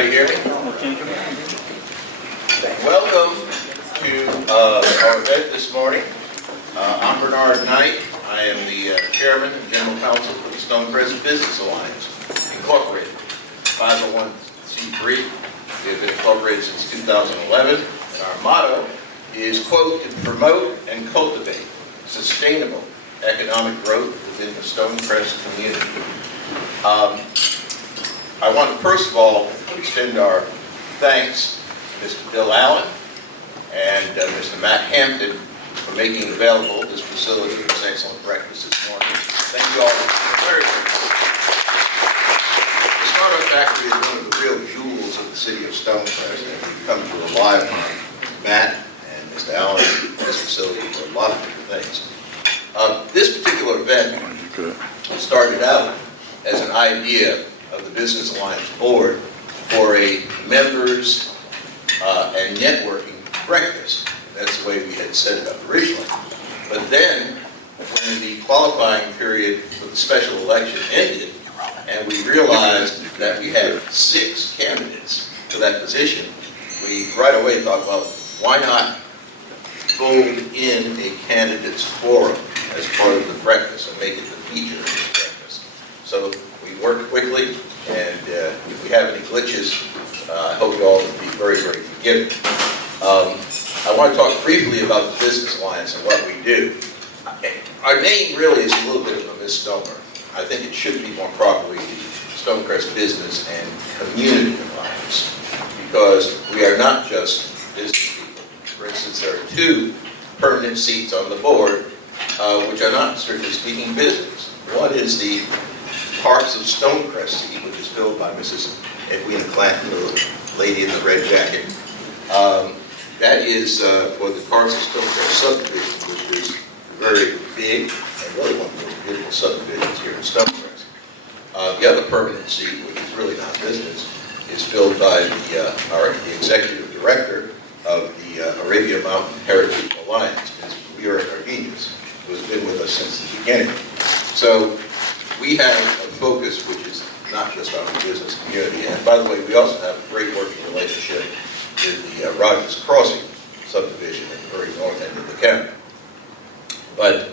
everybody hear me? Welcome to our event this morning. I'm Bernard Knight. I am the Chairman and General Counsel for the Stonecrest Business Alliance, Incorporated, 501c3. We have been incorporated since 2011, and our motto is, quote, to promote and cultivate sustainable economic growth within the Stonecrest community. I want to first of all extend our thanks to Mr. Bill Allen and Mr. Matt Hampton for making available this facility for this excellent breakfast this morning. Thank you all very much. The Startup Factory is one of the real jewels of the city of Stonecrest, and we've come to rely upon Matt and Mr. Allen and this facility for a lot of different things. This particular event started out as an idea of the Business Alliance Board for a members and networking breakfast. That's the way we had set it up originally. But then, when the qualifying period for the special election ended, and we realized that we had 6 candidates for that position, we right away thought, well, why not fold in a candidates forum as part of the breakfast and make it the feature of the breakfast. So we worked quickly, and if we have any glitches, I hope you all will be very, very forgiving. I want to talk briefly about the Business Alliance and what we do. Our name really is a little bit of a misnomer. I think it should be more properly the Stonecrest Business and Community Alliance, because we are not just business people. For instance, there are 2 permanent seats on the board, which are not, strictly speaking, business. One is the Parks of Stonecrest seat, which is filled by Mrs. Edwina Clanton, the lady in the red jacket. That is for the Parks of Stonecrest subdivision, which is very big and really one of the most beautiful subdivisions here in Stonecrest. The other permanent seat, which is really not business, is filled by the executive director of the Arabia Mountain Heritage Alliance, Ms. Vera Cardenas, who has been with us since the beginning. So we have a focus which is not just on the business community. And by the way, we also have a great working relationship with the Rogers Crossing subdivision in the very north end of the county. But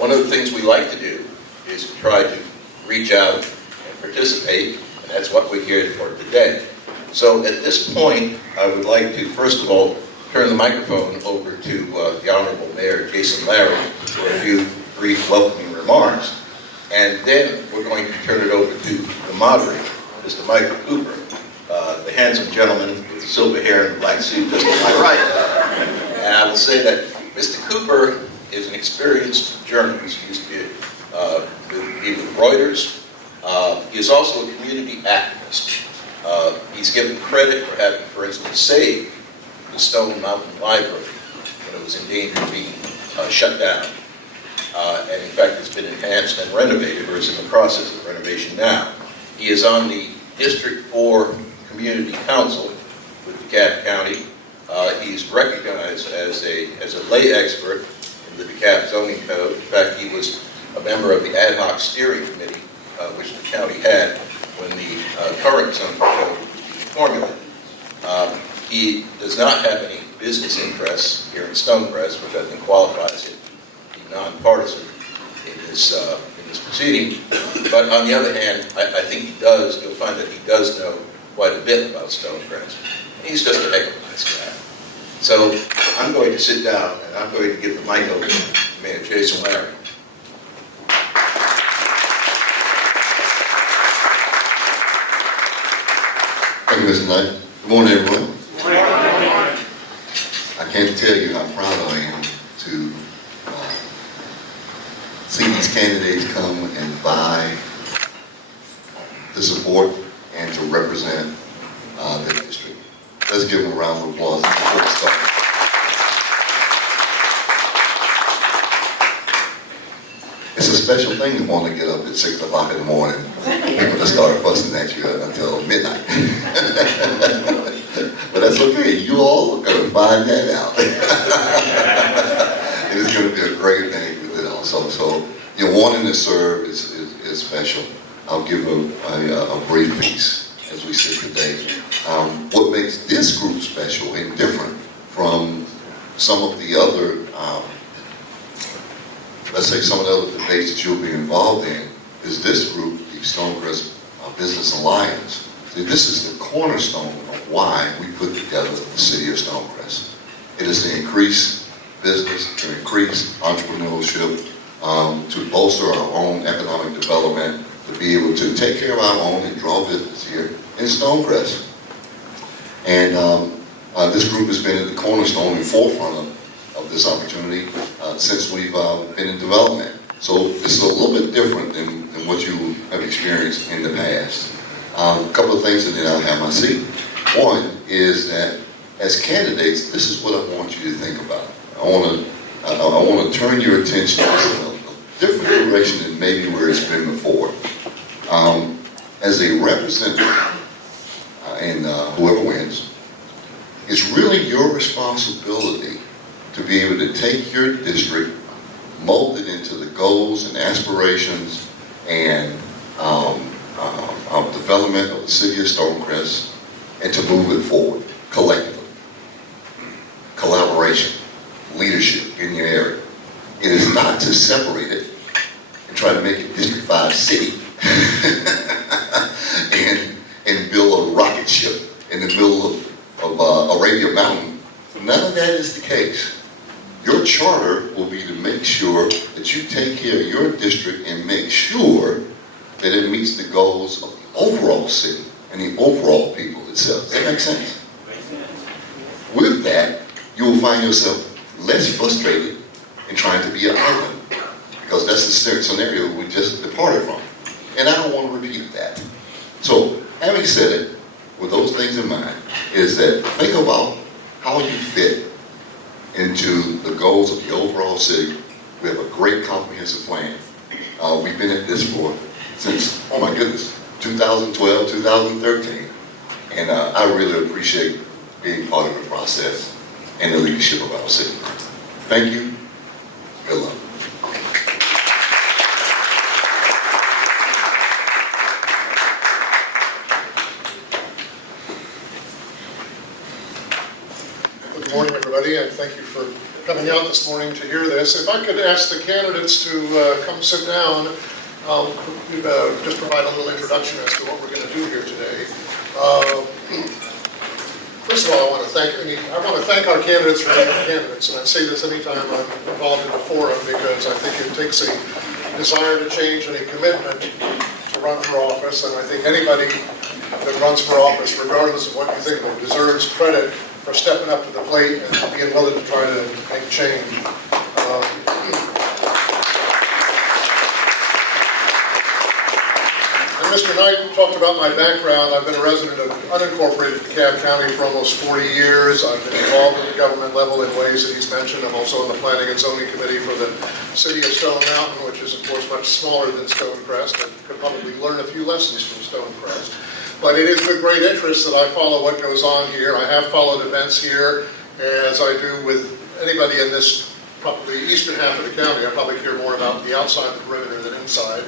one of the things we like to do is to try to reach out and participate, and that's what we're here for today. So at this point, I would like to, first of all, turn the microphone over to the Honorable Mayor Jason Larry for a few brief welcoming remarks. And then we're going to turn it over to the moderator, Mr. Michael Cooper, the handsome gentleman with silver hair and a black suit just to my right. And I will say that Mr. Cooper is an experienced journalist. He used to be with Reuters. He is also a community activist. He's given credit for having, for instance, saved the Stone Mountain Library when it was in danger of being shut down. And in fact, it's been enhanced and renovated, or is in the process of renovation now. He is on the District 4 Community Council with DeKalb County. He's recognized as a lay expert in the DeKalb zoning code. In fact, he was a member of the ad hoc steering committee, which the county had when the current zoning code was being formulated. He does not have any business interests here in Stonecrest, which I think qualifies him to be nonpartisan in this proceeding. But on the other hand, I think he does, you'll find that he does know quite a bit about Stonecrest. And he's just a heck of a nice guy. So I'm going to sit down and I'm going to give the mic over to Mayor Jason Larry. Thank you, Mr. Knight. Good morning, everyone. Good morning. I can't tell you how proud I am to see these candidates come and vie the support and to represent their district. Let's give them a round of applause before we start. It's a special thing to want to get up at 6 o'clock in the morning. People just start fussing at you until midnight. But that's okay. You all are going to find that out. And it's going to be a great thing with it also. So wanting to serve is special. I'll give a brief piece. as we sit today. What makes this group special and different from some of the other, let's say some of the other debates that you'll be involved in, is this group, the Stonecrest Business Alliance. See, this is the cornerstone of why we put together the city of Stonecrest. It is to increase business, to increase entrepreneurship, to bolster our own economic development, to be able to take care of our own and draw business here in Stonecrest. And this group has been at the cornerstone and forefront of this opportunity since we've been in development. So this is a little bit different than what you have experienced in the past. A couple of things, and then I'll have my seat. One is that as candidates, this is what I want you to think about. I want to turn your attention to a different direction than maybe where it's been before. As a representative, and whoever wins, it's really your responsibility to be able to take your district, mold it into the goals and aspirations and development of the city of Stonecrest, and to move it forward collectively. Collaboration, leadership in your area. It is not to separate it and try to make it District 5 city and build a rocket ship in the middle of Arabia Mountain. None of that is the case. Your charter will be to make sure that you take care of your district and make sure that it meets the goals of the overall city and the overall people itself. Does that make sense? With that, you will find yourself less frustrated in trying to be an island, because that's the scenario we just departed from. And I don't want to repeat that. So, having said it, with those things in mind, is that think about how you fit into the goals of the overall city. We have a great comprehensive plan. We've been at this since, oh my goodness, 2012, 2013. And I really appreciate being part of the process and the leadership of our city. Thank you. Good luck. Good morning, everybody, and thank you for coming out this morning to hear this. If I could ask the candidates to come sit down, I'll just provide a little introduction as to what we're going to do here today. First of all, I want to thank our candidates for being candidates, and I say this anytime I'm involved in a forum, because I think it takes a desire to change and a commitment to run for office, and I think anybody that runs for office, regardless of what you think of, deserves credit for stepping up to the plate and being willing to try to make change. Mr. Knight talked about my background. I've been a resident of unincorporated DeKalb County for almost 40 years. I've been involved at the government level in ways that he's mentioned. I'm also on the Planning and Zoning Committee for the city of Stone Mountain, which is, of course, much smaller than Stonecrest, and could probably learn a few lessons from Stonecrest. But it is with great interest that I follow what goes on here. I have followed events here, as I do with anybody in this probably eastern half of the county. I probably care more about the outside the perimeter than inside.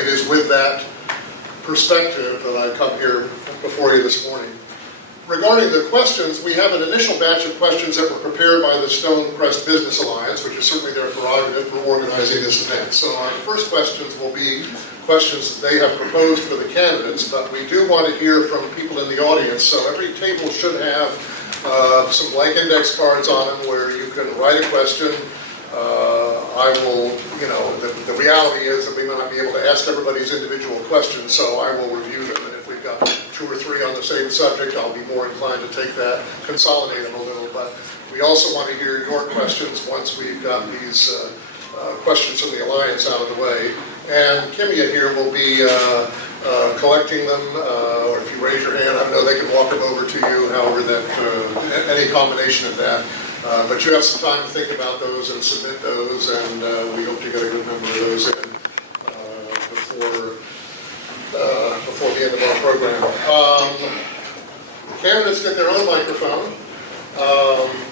It is with that perspective that I come here before you this morning. Regarding the questions, we have an initial batch of questions that were prepared by the Stonecrest Business Alliance, which is certainly their prerogative for organizing this event. So our first questions will be questions that they have proposed for the candidates, but we do want to hear from people in the audience. So every table should have some blank index cards on them where you can write a question. I will, the reality is that we may not be able to ask everybody's individual questions, so I will review them. And if we've got 2 or 3 on the same subject, I'll be more inclined to take that, consolidate them a little. But we also want to hear your questions once we've got these questions from the Alliance out of the way. And Kimia here will be collecting them, or if you raise your hand, I know they can walk them over to you, however that, any combination of that. But you have some time to think about those and submit those, and we hope to get a good number of those in before the end of our program. The candidates get their own microphone.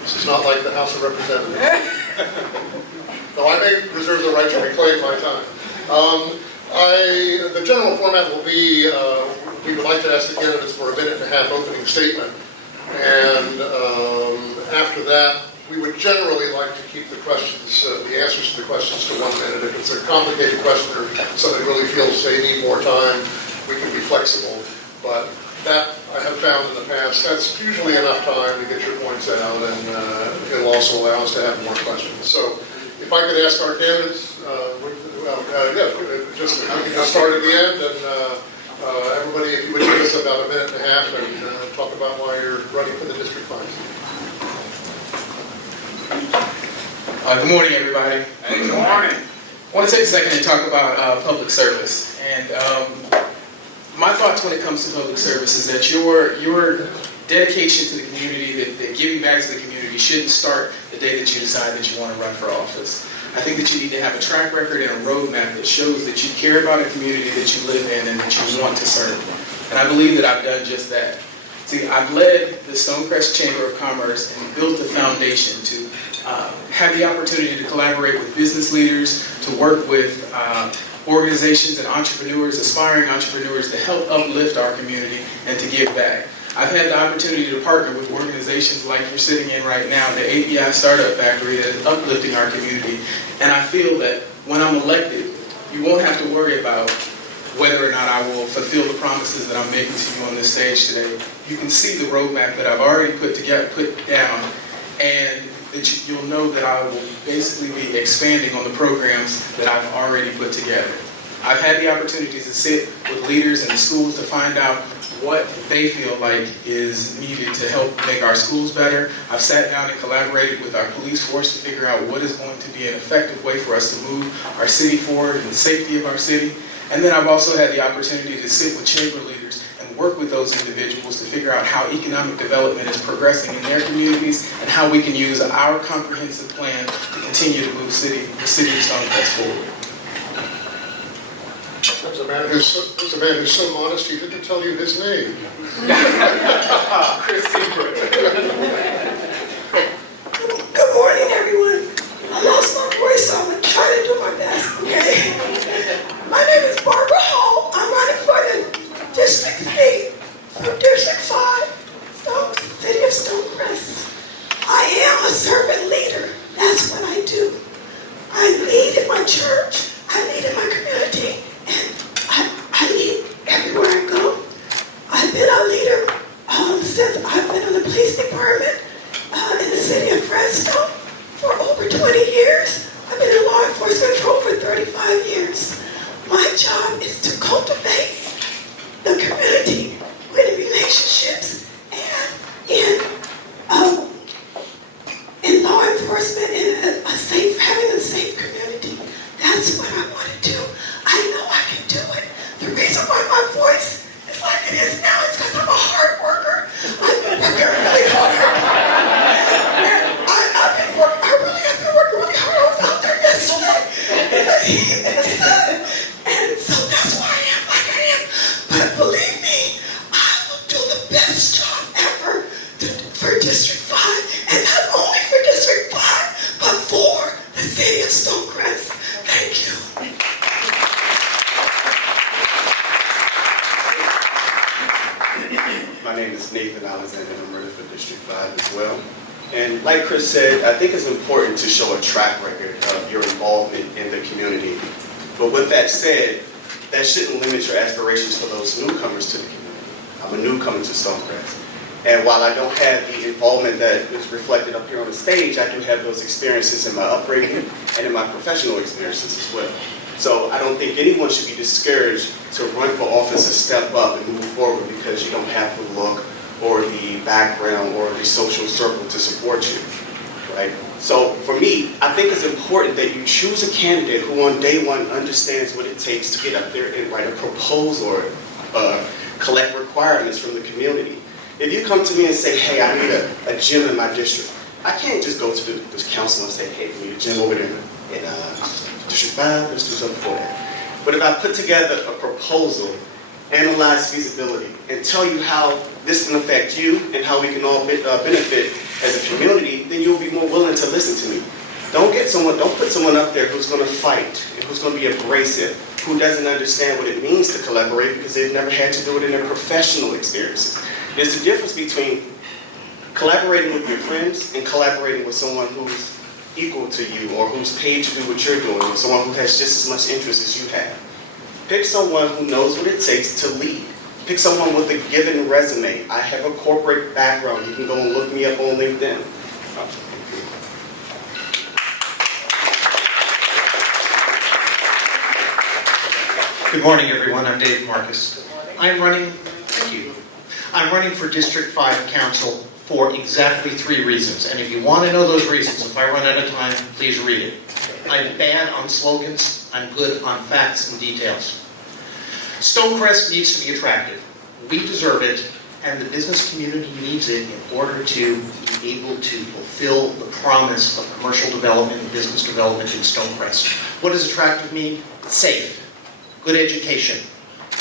This is not like the House of Representatives. Though I may reserve the right to reclaim my time. The general format will be, we would like to ask the candidates for a minute-and-a-half opening statement. And after that, we would generally like to keep the questions, the answers to the questions to 1 minute. If it's a complicated question or somebody really feels they need more time, we can be flexible. But that, I have found in the past, that's usually enough time to get your points out, and it'll also allow us to have more questions. So if I could ask our candidates, we can just start at the end, and everybody, if you would give us about a minute and a half and talk about why you're running for the district finals. Good morning, everybody. Good morning. I want to take a second and talk about public service. And my thoughts when it comes to public service is that your dedication to the community, that giving back to the community, shouldn't start the day that you decide that you want to run for office. I think that you need to have a track record and a roadmap that shows that you care about a community that you live in and that you want to serve. And I believe that I've done just that. See, I've led the Stonecrest Chamber of Commerce and built the foundation to have the opportunity to collaborate with business leaders, to work with organizations and entrepreneurs, aspiring entrepreneurs, to help uplift our community and to give back. I've had the opportunity to partner with organizations like you're sitting in right now, the API Startup Factory, that is uplifting our community. And I feel that when I'm elected, you won't have to worry about whether or not I will fulfill the promises that I'm making to you on this stage today. You can see the roadmap that I've already put down, and that you'll know that I will basically be expanding on the programs that I've already put together. I've had the opportunity to sit with leaders in the schools to find out what they feel like is needed to help make our schools better. I've sat down and collaborated with our police force to figure out what is going to be an effective way for us to move our city forward and the safety of our city. And then I've also had the opportunity to sit with chamber leaders and work with those individuals to figure out how economic development is progressing in their communities and how we can use our comprehensive plan to continue to move the city of Stonecrest forward. There's a man who's so modest he didn't tell you his name. Chris Seabrook. Good morning, everyone. I lost my voice, so I'm going to try to do my best, okay? My name is Barbara Hall. I'm running for the District 8 of District 5, City of Stonecrest. I am a servant leader. That's what I do. I lead in my church. I lead in my community. And I lead everywhere I go. I've been a leader since I've been in the police department in the city of Fresno for over 20 years. I've been in law enforcement for over 35 years. My job is to cultivate the community with relationships and in law enforcement and having a safe community. That's what I want to do. I know I can do it. The reason why my voice is like it is now is because I'm a hard worker. I've been working really hard. I really have been working really hard. I was out there yesterday in the heat and the sun. And so that's why I am like I am. But believe me, I will do the best job ever for District 5. And not only for District 5, but for the city of Stonecrest. Thank you. My name is Nathan Alexander, and I'm running for District 5 as well. And like Chris said, I think it's important to show a track record of your involvement in the community. But with that said, that shouldn't limit your aspirations for those newcomers to the community. I'm a newcomer to Stonecrest. And while I don't have the involvement that is reflected up here on the stage, I do have those experiences in my upbringing and in my professional experiences as well. So I don't think anyone should be discouraged to run for office and step up and move forward because you don't have the look or the background or the social circle to support you, right? So for me, I think it's important that you choose a candidate who on day one understands what it takes to get up there and write a proposal or collect requirements from the community. If you come to me and say, hey, I need a gym in my district, I can't just go to the council and say, hey, we need a gym over there in District 5, let's do something for that. But if I put together a proposal, analyze feasibility, and tell you how this can affect you and how we can all benefit as a community, then you'll be more willing to listen to me. Don't put someone up there who's going to fight and who's going to be abrasive, who doesn't understand what it means to collaborate because they've never had to do it in their professional experiences. There's a difference between collaborating with your friends and collaborating with someone who's equal to you or who's paid to do what you're doing, or someone who has just as much interest as you have. Pick someone who knows what it takes to lead. Pick someone with a given resume. I have a corporate background. You can go and look me up on LinkedIn. Good morning, everyone. I'm Dave Marcus. I'm running for District 5 Council for exactly 3 reasons. And if you want to know those reasons, if I run out of time, please read it. I'm bad on slogans. I'm good on facts and details. Stonecrest needs to be attractive. We deserve it, and the business community needs it in order to be able to fulfill the promise of commercial development and business development in Stonecrest. What does attractive mean? Safe, good education,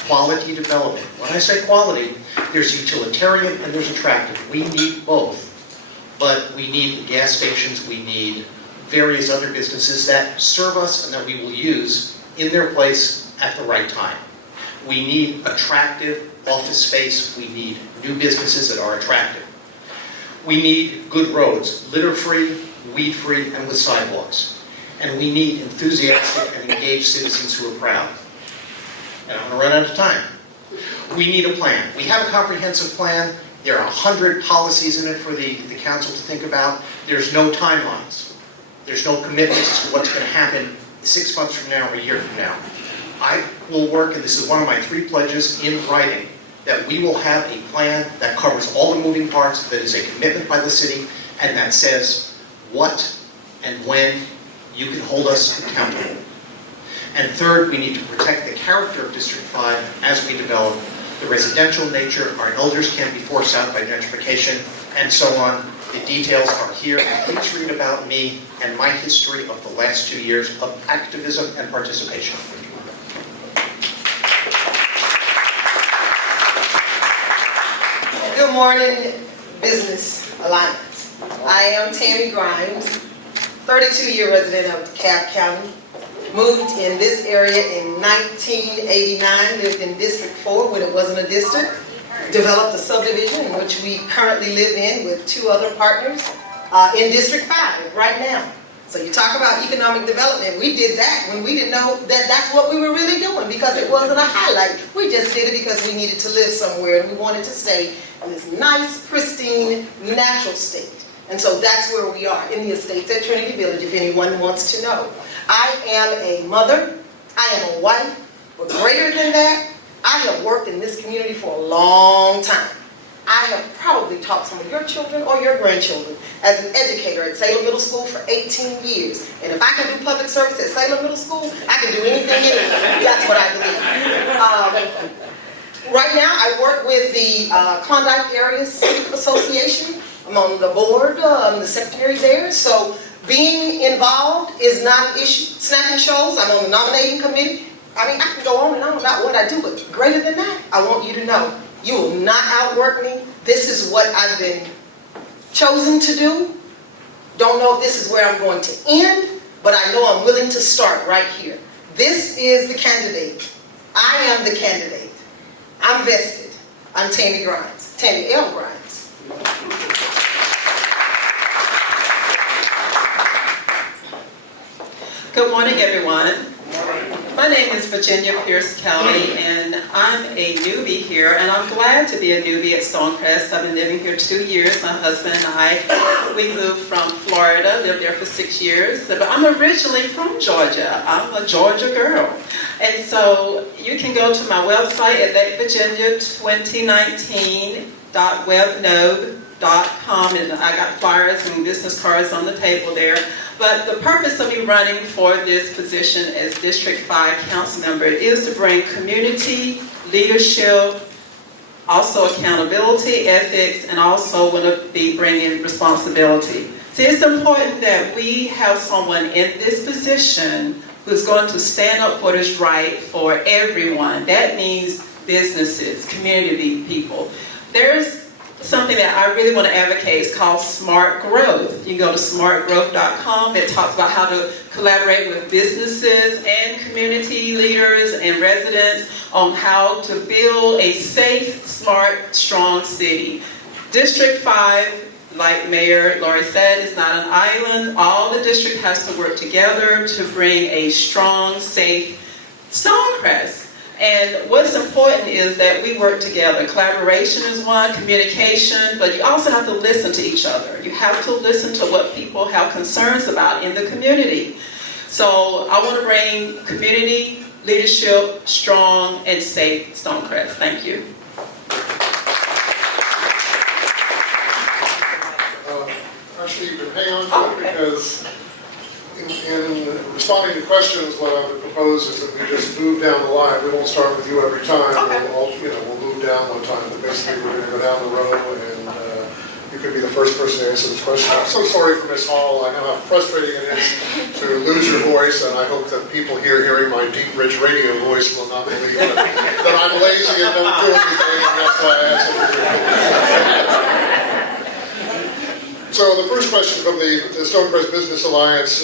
quality development. When I say quality, there's utilitarian and there's attractive. We need both, but we need gas stations, we need various other businesses that serve us and that we will use in their place at the right time. We need attractive office space. We need new businesses that are attractive. We need good roads, litter-free, weed-free, and with sidewalks. And we need enthusiastic and engaged citizens who are proud. And I'm going to run out of time. We need a plan. We have a comprehensive plan. There are 100 policies in it for the council to think about. There's no timelines. There's no commitments to what's going to happen 6 months from now or a year from now. I will work, and this is one of my 3 pledges in writing, that we will have a plan that covers all the moving parts, that is a commitment by the city, and that says what and when you can hold us accountable. And third, we need to protect the character of District 5 as we develop the residential nature. Our elders can't be forced out by gentrification, and so on. The details are here, and please read about me and my history of the last 2 years of activism and participation. Good morning, Business Alliance. I am Tammy Grimes, 32-year resident of DeKalb County. Moved in this area in 1989, lived in District 4 when it wasn't a district. Developed a subdivision in which we currently live in with 2 other partners in District 5 right now. So you talk about economic development. We did that when we didn't know that that's what we were really doing because it wasn't a highlight. We just did it because we needed to live somewhere and we wanted to stay in this nice, pristine, natural state. And so that's where we are, in the estates at Trinity Village, if anyone wants to know. I am a mother. I am a wife. But greater than that, I have worked in this community for a long time. I have probably taught some of your children or your grandchildren as an educator at Salem Middle School for 18 years. And if I can do public service at Salem Middle School, I can do anything anywhere. That's what I believe. Right now, I work with the Klondike Area Civic Association. I'm on the board, I'm the secretary there. So being involved is not an issue. Snapping shows, I'm on the nominating committee. I mean, I can go on and on about what I do, but greater than that, I want you to know, you will not outwork me. This is what I've been chosen to do. Don't know if this is where I'm going to end, but I know I'm willing to start right here. This is the candidate. I am the candidate. I'm vested. I'm Tammy Grimes, Tammy L. Grimes. Good morning, everyone. My name is Virginia Pierce Kelly, and I'm a newbie here, and I'm glad to be a newbie at Stonecrest. I've been living here 2 years. My husband and I, we moved from Florida, lived there for 6 years. But I'm originally from Georgia. I'm a Georgia girl. And so you can go to my website at virginia2019.webnode.com, and I got flyers and business cards on the table there. But the purpose of me running for this position as District 5 Council member is to bring community, leadership, also accountability, ethics, and also want to be bringing responsibility. See, it's important that we have someone in this position who's going to stand up for what is right for everyone. That means businesses, community people. There's something that I really want to advocate. It's called Smart Growth. You can go to smartgrowth.com. It talks about how to collaborate with businesses and community leaders and residents on how to build a safe, smart, strong city. District 5, like Mayor Laurie said, is not an island. All the district has to work together to bring a strong, safe Stonecrest. And what's important is that we work together. Collaboration is one, communication, but you also have to listen to each other. You have to listen to what people have concerns about in the community. So I want to bring community leadership, strong and safe Stonecrest. Thank you. Actually, you can hang on to it because in responding to questions, what I would propose is that we just move down the line. We won't start with you every time. Okay. We'll move down one time. But basically, we're going to go down the row, and you could be the first person to answer this question. I'm so sorry for Ms. Hall. I know how frustrating it is to lose your voice, and I hope that people here hearing my deep, rich radio voice will not believe that I'm lazy and don't do anything, and that's why I asked them. So the first question from the Stonecrest Business Alliance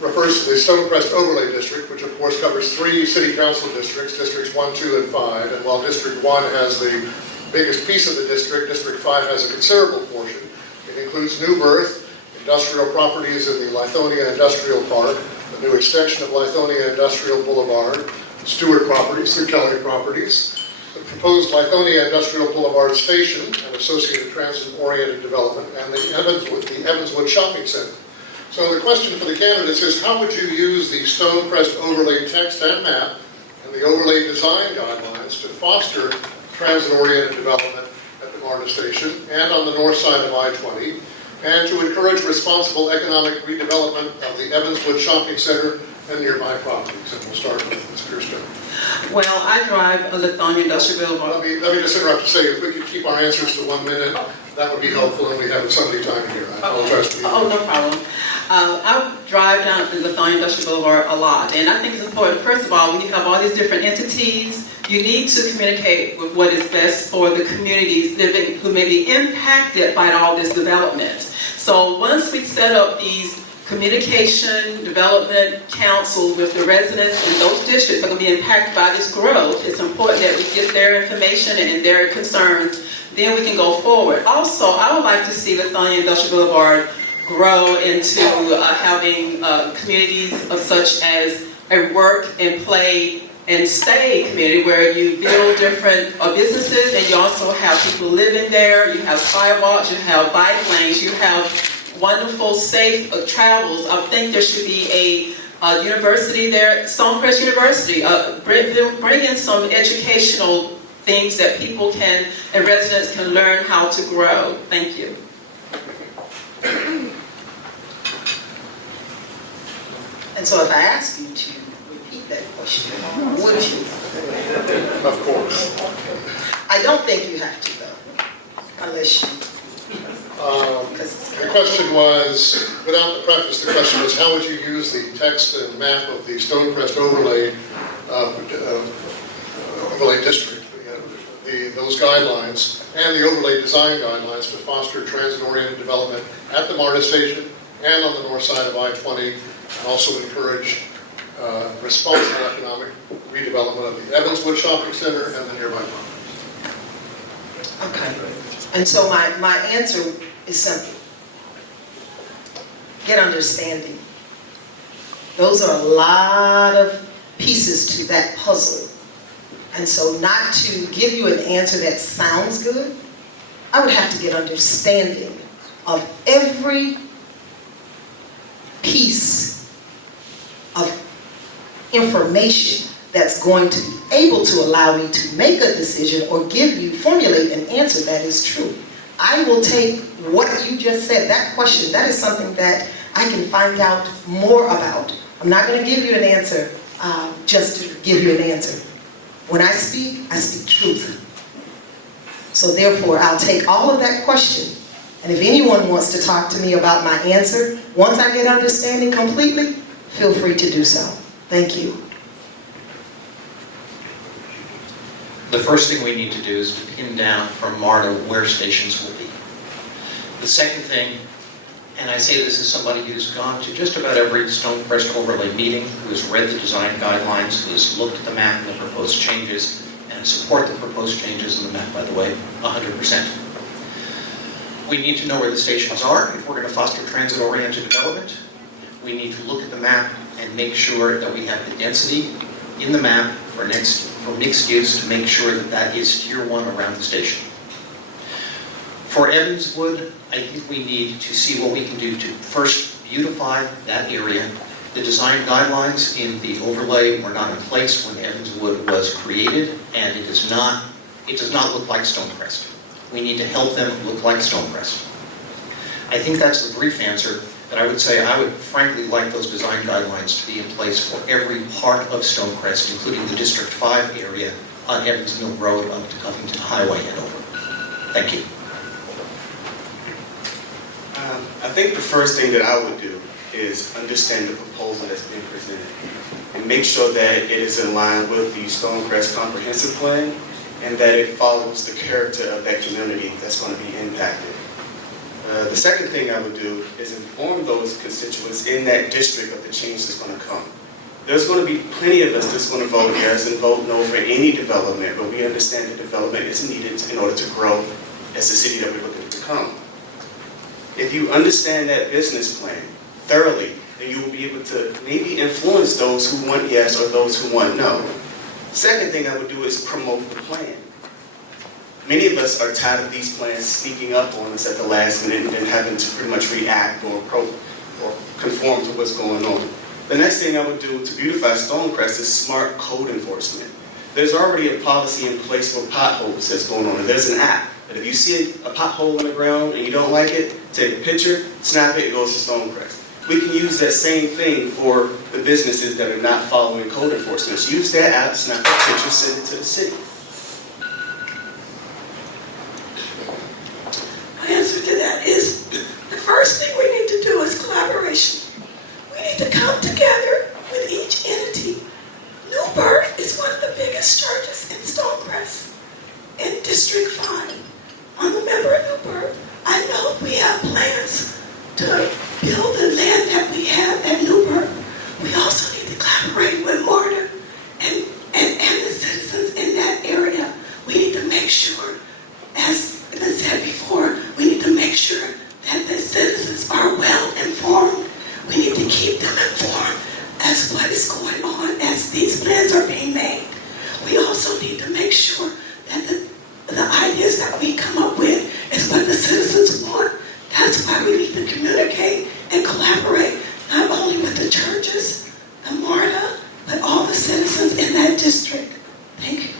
refers to the Stonecrest Overlay District, which of course covers 3 city council districts, districts 1, 2, and 5. And while District 1 has the biggest piece of the district, District 5 has a considerable portion. It includes New Birth, industrial properties in the Lithonia Industrial Park, the new extension of Lithonia Industrial Boulevard, Stewart properties, the Kelly properties, the proposed Lithonia Industrial Boulevard Station and associated transit-oriented development, and the Evanswood Shopping Center. So the question for the candidates is, how would you use the Stonecrest overlay text and map and the overlay design guidelines to foster transit-oriented development at the MARTA station and on the north side of I-20, and to encourage responsible economic redevelopment of the Evanswood Shopping Center and nearby properties? And we'll start with Ms. Kirsten. Well, I drive on Lithonia Industrial Boulevard. Let me just interrupt to say, if we could keep our answers to 1 minute, that would be helpful, and we have somebody time here. I apologize for you. Oh, no problem. I drive down the Lithonia Industrial Boulevard a lot, and I think it's important, first of all, when you have all these different entities, you need to communicate with what is best for the communities living who may be impacted by all this development. So once we set up these communication development council with the residents in those districts that are going to be impacted by this growth, it's important that we get their information and their concerns, then we can go forward. Also, I would like to see the Lithonia Industrial Boulevard grow into having communities such as a work and play and stay community where you build different businesses, and you also have people living there, you have sidewalks, you have bike lanes, you have wonderful, safe travels. I think there should be a university there, Stonecrest University. Bring in some educational things that people can, and residents can learn how to grow. Thank you. And so if I ask you to repeat that question, would you? Of course. I don't think you have to, though, unless you. The question was, without the preface, the question was, how would you use the text and map of the Stonecrest overlay district, those guidelines, and the overlay design guidelines to foster transit-oriented development at the MARTA station and on the north side of I-20, and also encourage responsible economic redevelopment of the Evanswood Shopping Center and the nearby properties. Okay. And so my answer is simple. Get understanding. Those are a lot of pieces to that puzzle. And so not to give you an answer that sounds good, I would have to get understanding of every piece of information that's going to be able to allow me to make a decision or formulate an answer that is true. I will take what you just said, that question, that is something that I can find out more about. I'm not going to give you an answer just to give you an answer. When I speak truth. So therefore, I'll take all of that question, and if anyone wants to talk to me about my answer, once I get understanding completely, feel free to do so. Thank you. The first thing we need to do is to pin down from MARTA where stations will be. The second thing, and I say this as somebody who's gone to just about every Stonecrest overlay meeting, who has read the design guidelines, who has looked at the map and the proposed changes, and I support the proposed changes in the map, by the way, 100%. We need to know where the stations are if we're going to foster transit-oriented development. We need to look at the map and make sure that we have the density in the map for mixed use to make sure that that is tier 1 around the station. For Evanswood, I think we need to see what we can do to first beautify that area. The design guidelines in the overlay were not in place when Evanswood was created, and it does not look like Stonecrest. We need to help them look like Stonecrest. I think that's the brief answer, that I would say I would frankly like those design guidelines to be in place for every part of Stonecrest, including the District 5 area on Evans Mill Road up to Covington Highway and over. Thank you. I think the first thing that I would do is understand the proposal that's being presented and make sure that it is in line with the Stonecrest Comprehensive Plan and that it follows the character of that community that's going to be impacted. The second thing I would do is inform those constituents in that district of the change that's going to come. There's going to be plenty of us that's going to vote yes and vote no for any development, but we understand that development is needed in order to grow as the city that we're looking to become. If you understand that business plan thoroughly, then you will be able to maybe influence those who want yes or those who want no. Second thing I would do is promote the plan. Many of us are tired of these plans sneaking up on us at the last minute and having to pretty much react or conform to what's going on. The next thing I would do to beautify Stonecrest is smart code enforcement. There's already a policy in place for potholes that's going on, and there's an app that if you see a pothole in the ground and you don't like it, take a picture, snap it, it goes to Stonecrest. We can use that same thing for the businesses that are not following code enforcement. So use that app, snap a picture, send it to the city. My answer to that is the first thing we need to do is collaboration. We need to come together with each entity. Newburgh is one of the biggest churches in Stonecrest, in District 5. I'm a member of Newburgh. I know we have plans to build the land that we have at Newburgh. We also need to collaborate with MARTA and the citizens in that area. We need to make sure, as has been said before, we need to make sure that the citizens are well informed. We need to keep them informed as what is going on as these plans are being made. We also need to make sure that the ideas that we come up with is what the citizens want. That's why we need to communicate and collaborate, not only with the churches, the MARTA, but all the citizens in that district. Thank you.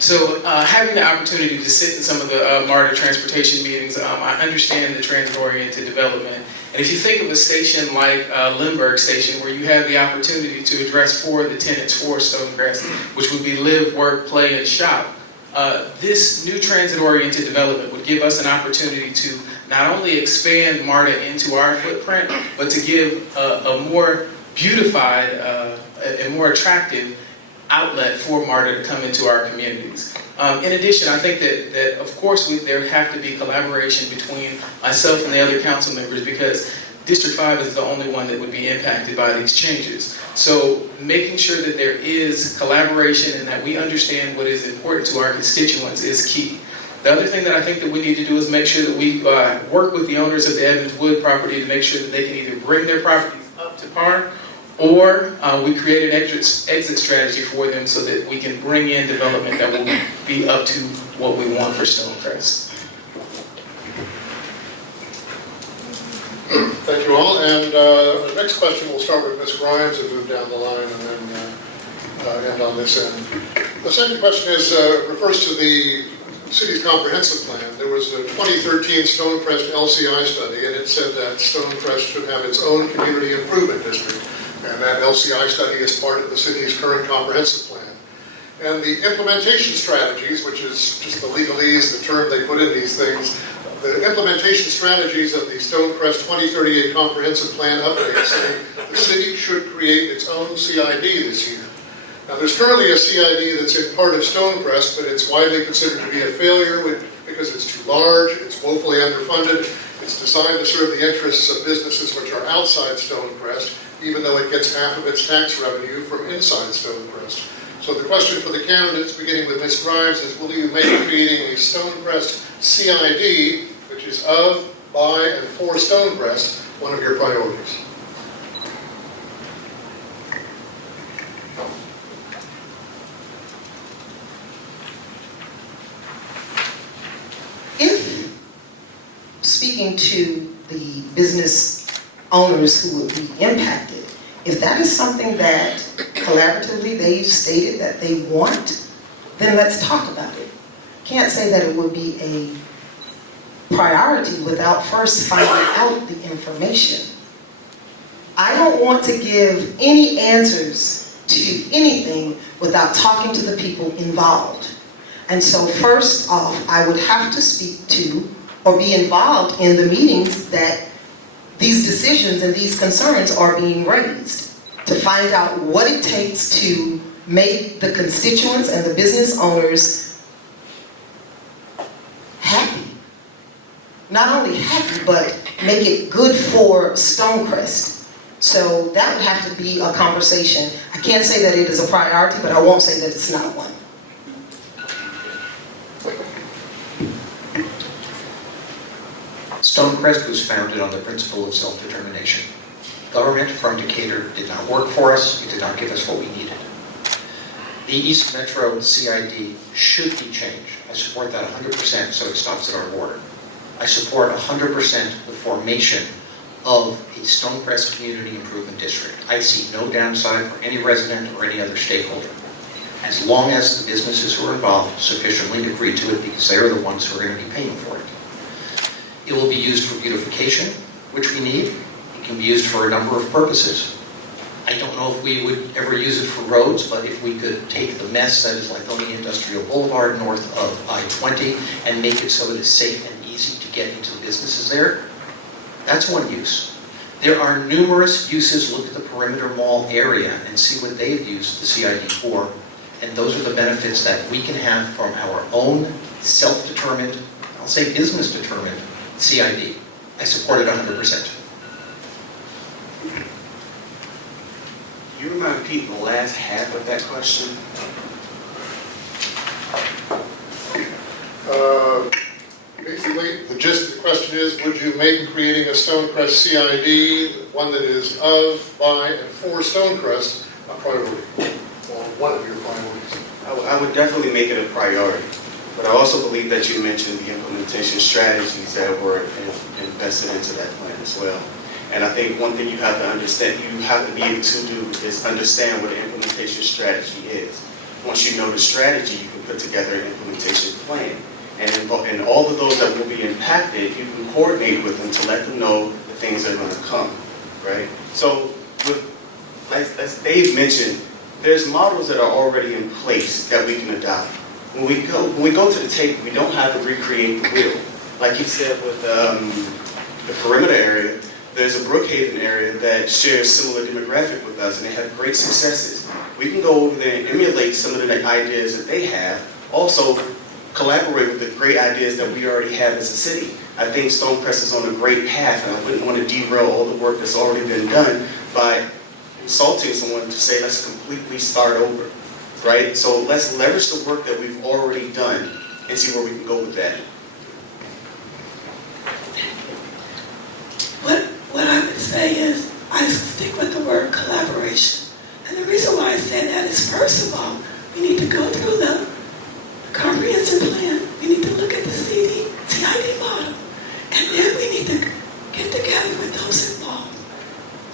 So having the opportunity to sit in some of the MARTA transportation meetings, I understand the transit-oriented development. And if you think of a station like Lindbergh Station, where you have the opportunity to address 4 of the tenants for Stonecrest, which would be live, work, play, and shop, this new transit-oriented development would give us an opportunity to not only expand MARTA into our footprint, but to give a more beautified and more attractive outlet for MARTA to come into our communities. In addition, I think that of course there have to be collaboration between myself and the other council members, because District 5 is the only one that would be impacted by these changes. So making sure that there is collaboration and that we understand what is important to our constituents is key. The other thing that I think that we need to do is make sure that we work with the owners of the Evans Wood property to make sure that they can either bring their properties up to par, or we create an exit strategy for them so that we can bring in development that will be up to what we want for Stonecrest. Thank you all. And the next question, we'll start with Ms. Grimes and move down the line and then end on this end. The second question refers to the city's comprehensive plan. There was a 2013 Stonecrest LCI study, and it said that Stonecrest should have its own community improvement district. And that LCI study is part of the city's current comprehensive plan. And the implementation strategies, which is just the legalese, the term they put in these things, the implementation strategies of the Stonecrest 2038 comprehensive plan update say the city should create its own CID this year. Now, there's currently a CID that's in part of Stonecrest, but it's widely considered to be a failure because it's too large, it's woefully underfunded, it's designed to serve the interests of businesses which are outside Stonecrest, even though it gets half of its tax revenue from inside Stonecrest. So the question for the candidates, beginning with Ms. Grimes, is will you make creating a Stonecrest CID, which is of, by, and for Stonecrest, one of your priorities? If, speaking to the business owners who would be impacted, if that is something that collaboratively they've stated that they want, then let's talk about it. Can't say that it would be a priority without first finding out the information. I don't want to give any answers to anything without talking to the people involved. And so first off, I would have to speak to or be involved in the meetings that these decisions and these concerns are being raised to find out what it takes to make the constituents and the business owners happy. Not only happy, but make it good for Stonecrest. So that would have to be a conversation. I can't say that it is a priority, but I won't say that it's not one. Stonecrest was founded on the principle of self-determination. Government from Decatur did not work for us, it did not give us what we needed. The East Metro CID should be changed. I support that 100% so it stops at our border. I support 100% the formation of a Stonecrest Community Improvement District. I see no downside for any resident or any other stakeholder, as long as the businesses who are involved sufficiently agree to it because they are the ones who are going to be paying for it. It will be used for beautification, which we need. It can be used for a number of purposes. I don't know if we would ever use it for roads, but if we could take the mess that is Lithonia Industrial Boulevard north of I-20 and make it so it is safe and easy to get into the businesses there, that's one use. There are numerous uses. Look at the perimeter mall area and see what they've used the CID for. And those are the benefits that we can have from our own self-determined, I'll say business-determined, CID. I support it 100%. Can you remind Pete the last half of that question? Basically, the gist of the question is, would you make creating a Stonecrest CID, one that is of, by, and for Stonecrest, a priority, or one of your priorities? I would definitely make it a priority, but I also believe that you mentioned the implementation strategies that were invested into that plan as well. And I think one thing you have to understand, you have to be able to do is understand what an implementation strategy is. Once you know the strategy, you can put together an implementation plan. And all of those that will be impacted, you can coordinate with them to let them know the things that are going to come, right? So, as Dave mentioned, there's models that are already in place that we can adopt. When we go to the table, we don't have to recreate the wheel. Like he said with the perimeter area, there's a Brookhaven area that shares similar demographic with us, and they have great successes. We can go over there and emulate some of the ideas that they have, also collaborate with the great ideas that we already have as a city. I think Stonecrest is on a great path, and I wouldn't want to derail all the work that's already been done by insulting someone to say, let's completely start over, right? So let's leverage the work that we've already done and see where we can go with that. What I would say is, I stick with the word collaboration. And the reason why I say that is, first of all, we need to go through the comprehensive plan. We need to look at the CID model. And then we need to get together with those involved.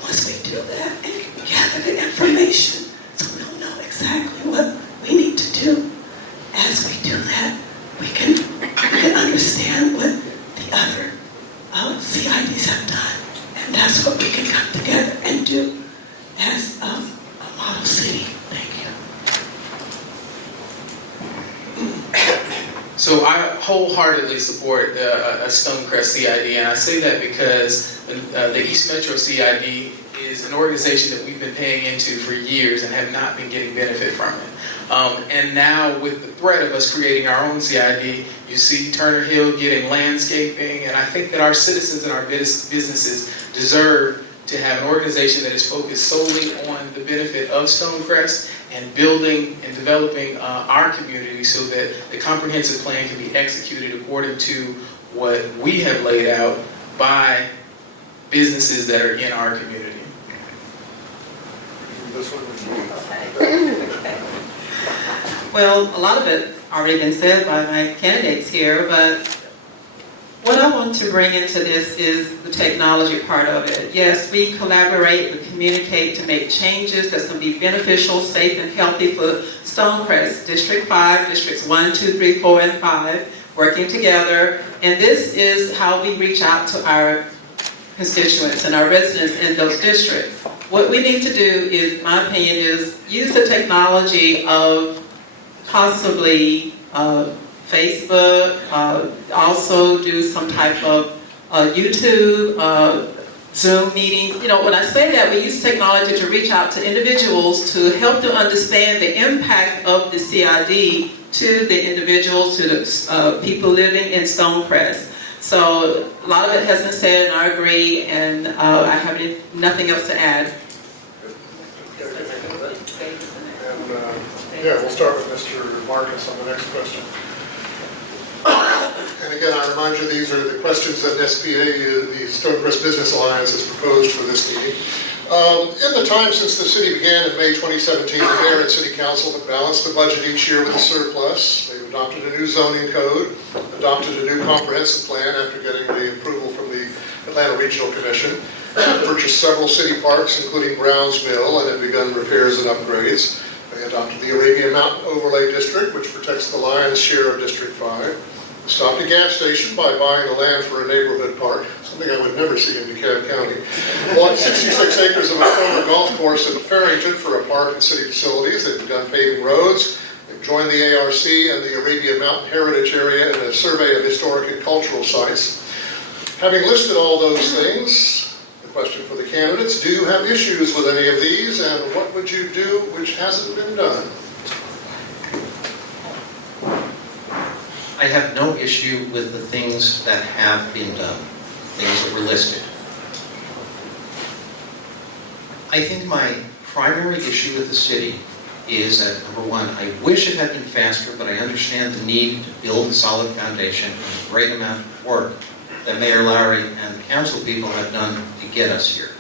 Once we do that and gather the information, so we'll know exactly what we need to do. As we do that, we can understand what the other CIDs have done. And that's what we can come together and do as a model city. Thank you. So I wholeheartedly support a Stonecrest CID, and I say that because the East Metro CID is an organization that we've been paying into for years and have not been getting benefit from it. And now with the threat of us creating our own CID, you see Turner Hill getting landscaping, and I think that our citizens and our businesses deserve to have an organization that is focused solely on the benefit of Stonecrest and building and developing our community so that the comprehensive plan can be executed according to what we have laid out by businesses that are in our community. This one. Well, a lot of it already been said by my candidates here, but what I want to bring into this is the technology part of it. Yes, we collaborate, we communicate to make changes that's going to be beneficial, safe, and healthy for Stonecrest, District 5, Districts 1, 2, 3, 4, and 5, working together. And this is how we reach out to our constituents and our residents in those districts. What we need to do is, my opinion is, use the technology of possibly Facebook, also do some type of YouTube, Zoom meetings. You know, when I say that, we use technology to reach out to individuals to help them understand the impact of the CID to the individuals, to the people living in Stonecrest. So a lot of it has been said, and I agree, and I have nothing else to add. Yeah, we'll start with Mr. Marcus on the next question. And again, I remind you, these are the questions that SBA, the Stonecrest Business Alliance, has proposed for this meeting. In the time since the city began in May 2017, the mayor and city council have balanced the budget each year with a surplus. They've adopted a new zoning code, adopted a new comprehensive plan after getting the approval from the Atlanta Regional Commission, purchased several city parks, including Browns Mill, and have begun repairs and upgrades. They adopted the Arabian Mountain Overlay District, which protects the lion's share of District 5. Stopped a gas station by buying the land for a neighborhood park, something I would never see in DeKalb County. Bought 66 acres of a former golf course in Farrington for a park and city facilities. They've begun paving roads. They've joined the ARC and the Arabian Mountain Heritage Area in a survey of historic and cultural sites. Having listed all those things, the question for the candidates, do you have issues with any of these, and what would you do which hasn't been done? I have no issue with the things that have been done, things that were listed. I think my primary issue with the city is that, number one, I wish it had been faster, but I understand the need to build a solid foundation and the great amount of work that Mayor Lowry and the council people have done to get us here.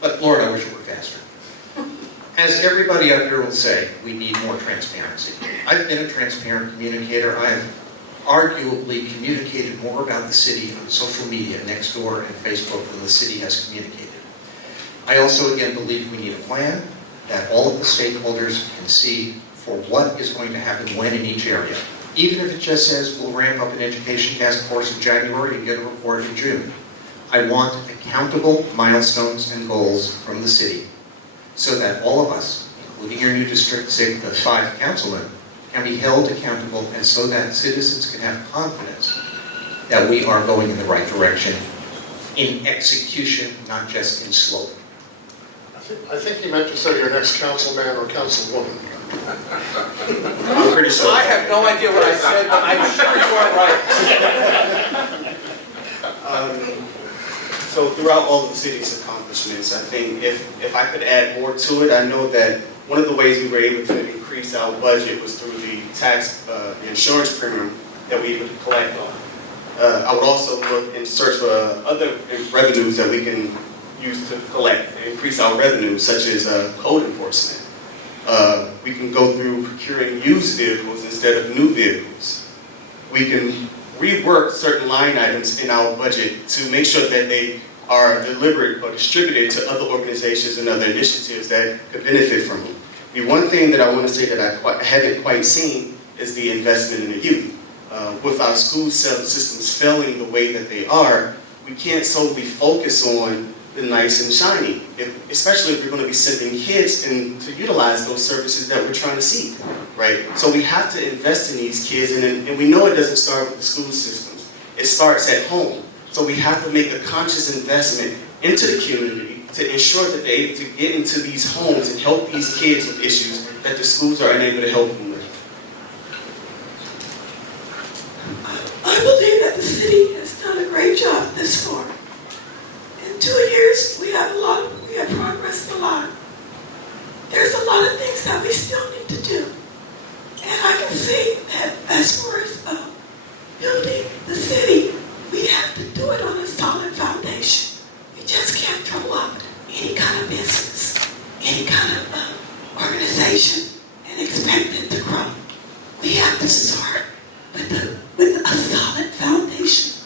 But Lord, I wish it were faster. As everybody up here will say, we need more transparency. I've been a transparent communicator. I have arguably communicated more about the city on social media, Nextdoor and Facebook, than the city has communicated. I also, again, believe we need a plan that all of the stakeholders can see for what is going to happen when in each area. Even if it just says we'll ramp up an education task force in January and get a report in June. I want accountable milestones and goals from the city so that all of us, including your new District 5 councilmen, can be held accountable, and so that citizens can have confidence that we are going in the right direction in execution, not just in slogan. I think you meant to say your next councilman or councilwoman. I'm pretty sure. I have no idea what I said, but I'm sure you are right. So throughout all of the city's accomplishments, I think if I could add more to it, I know that one of the ways we were able to increase our budget was through the tax insurance premium that we would collect on. I would also look and search for other revenues that we can use to collect and increase our revenues, such as code enforcement. We can go through procuring used vehicles instead of new vehicles. We can rework certain line items in our budget to make sure that they are delivered or distributed to other organizations and other initiatives that could benefit from them. One thing that I want to say that I haven't quite seen is the investment in the youth. With our school systems failing the way that they are, we can't solely focus on the nice and shiny, especially if we're going to be sending kids in to utilize those services that we're trying to seek, right? So we have to invest in these kids, and we know it doesn't start with the school systems. It starts at home. So we have to make a conscious investment into the community to ensure that they're able to get into these homes and help these kids with issues that the schools are unable to help them with? I believe that the city has done a great job this far. In 2 years, we have progressed a lot. There's a lot of things that we still need to do. And I can see that as far as building the city, we have to do it on a solid foundation. We just can't throw up any kind of business, any kind of organization, and expect it to grow. We have to start with a solid foundation.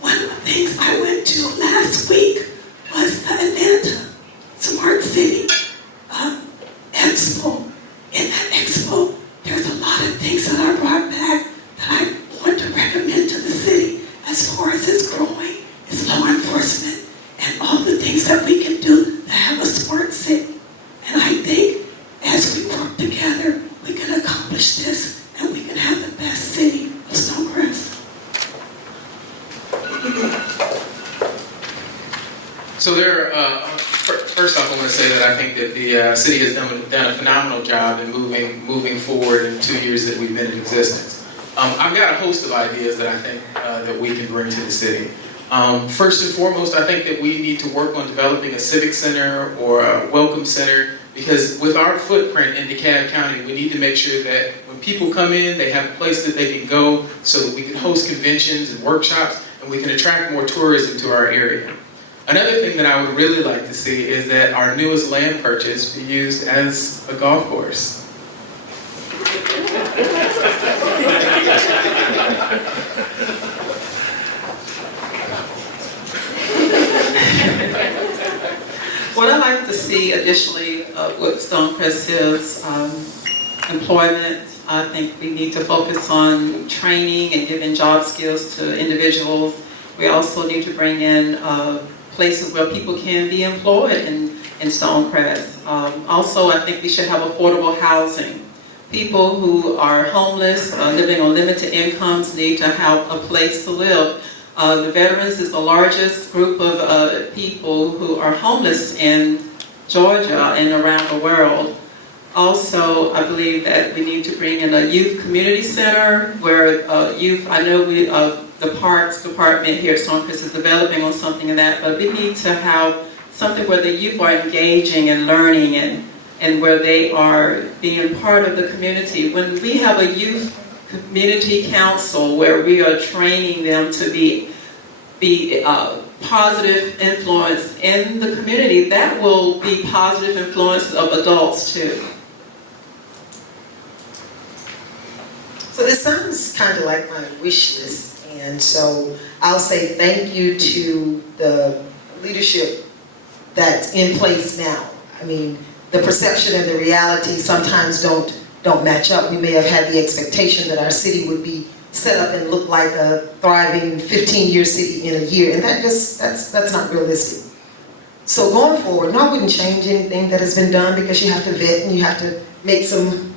One of the things I went to last week was the Atlanta Smart City Expo. In that expo, there's a lot of things that I brought back that I want to recommend to the city as far as its growing, its law enforcement, and all the things that we can do to have a smart city. And I think as we work together, we can accomplish this and we can have the best city of Stonecrest. So first off, I want to say that I think that the city has done a phenomenal job in moving forward in 2 years that we've been in existence. I've got a host of ideas that I think that we can bring to the city. First and foremost, I think that we need to work on developing a civic center or a welcome center, because with our footprint in DeKalb County, we need to make sure that when people come in, they have a place that they can go so that we can host conventions and workshops and we can attract more tourism to our area. Another thing that I would really like to see is that our newest land purchase be used as a golf course. What I'd like to see additionally with Stonecrest is employment. I think we need to focus on training and giving job skills to individuals. We also need to bring in places where people can be employed in Stonecrest. Also, I think we should have affordable housing. People who are homeless, living on limited incomes, need to have a place to live. The veterans is the largest group of people who are homeless in Georgia and around the world. Also, I believe that we need to bring in a youth community center where youth, I know the Parks Department here at Stonecrest is developing on something of that, but we need to have something where the youth are engaging and learning and where they are being part of the community. When we have a youth community council where we are training them to be positive influence in the community, that will be positive influence of adults too. So this sounds kind of like my wish list, and so I'll say thank you to the leadership that's in place now. I mean, the perception and the reality sometimes don't match up. We may have had the expectation that our city would be set up and look like a thriving 15-year city in a year, and that's not realistic. So going forward, no, I wouldn't change anything that has been done, because you have to vet and you have to make some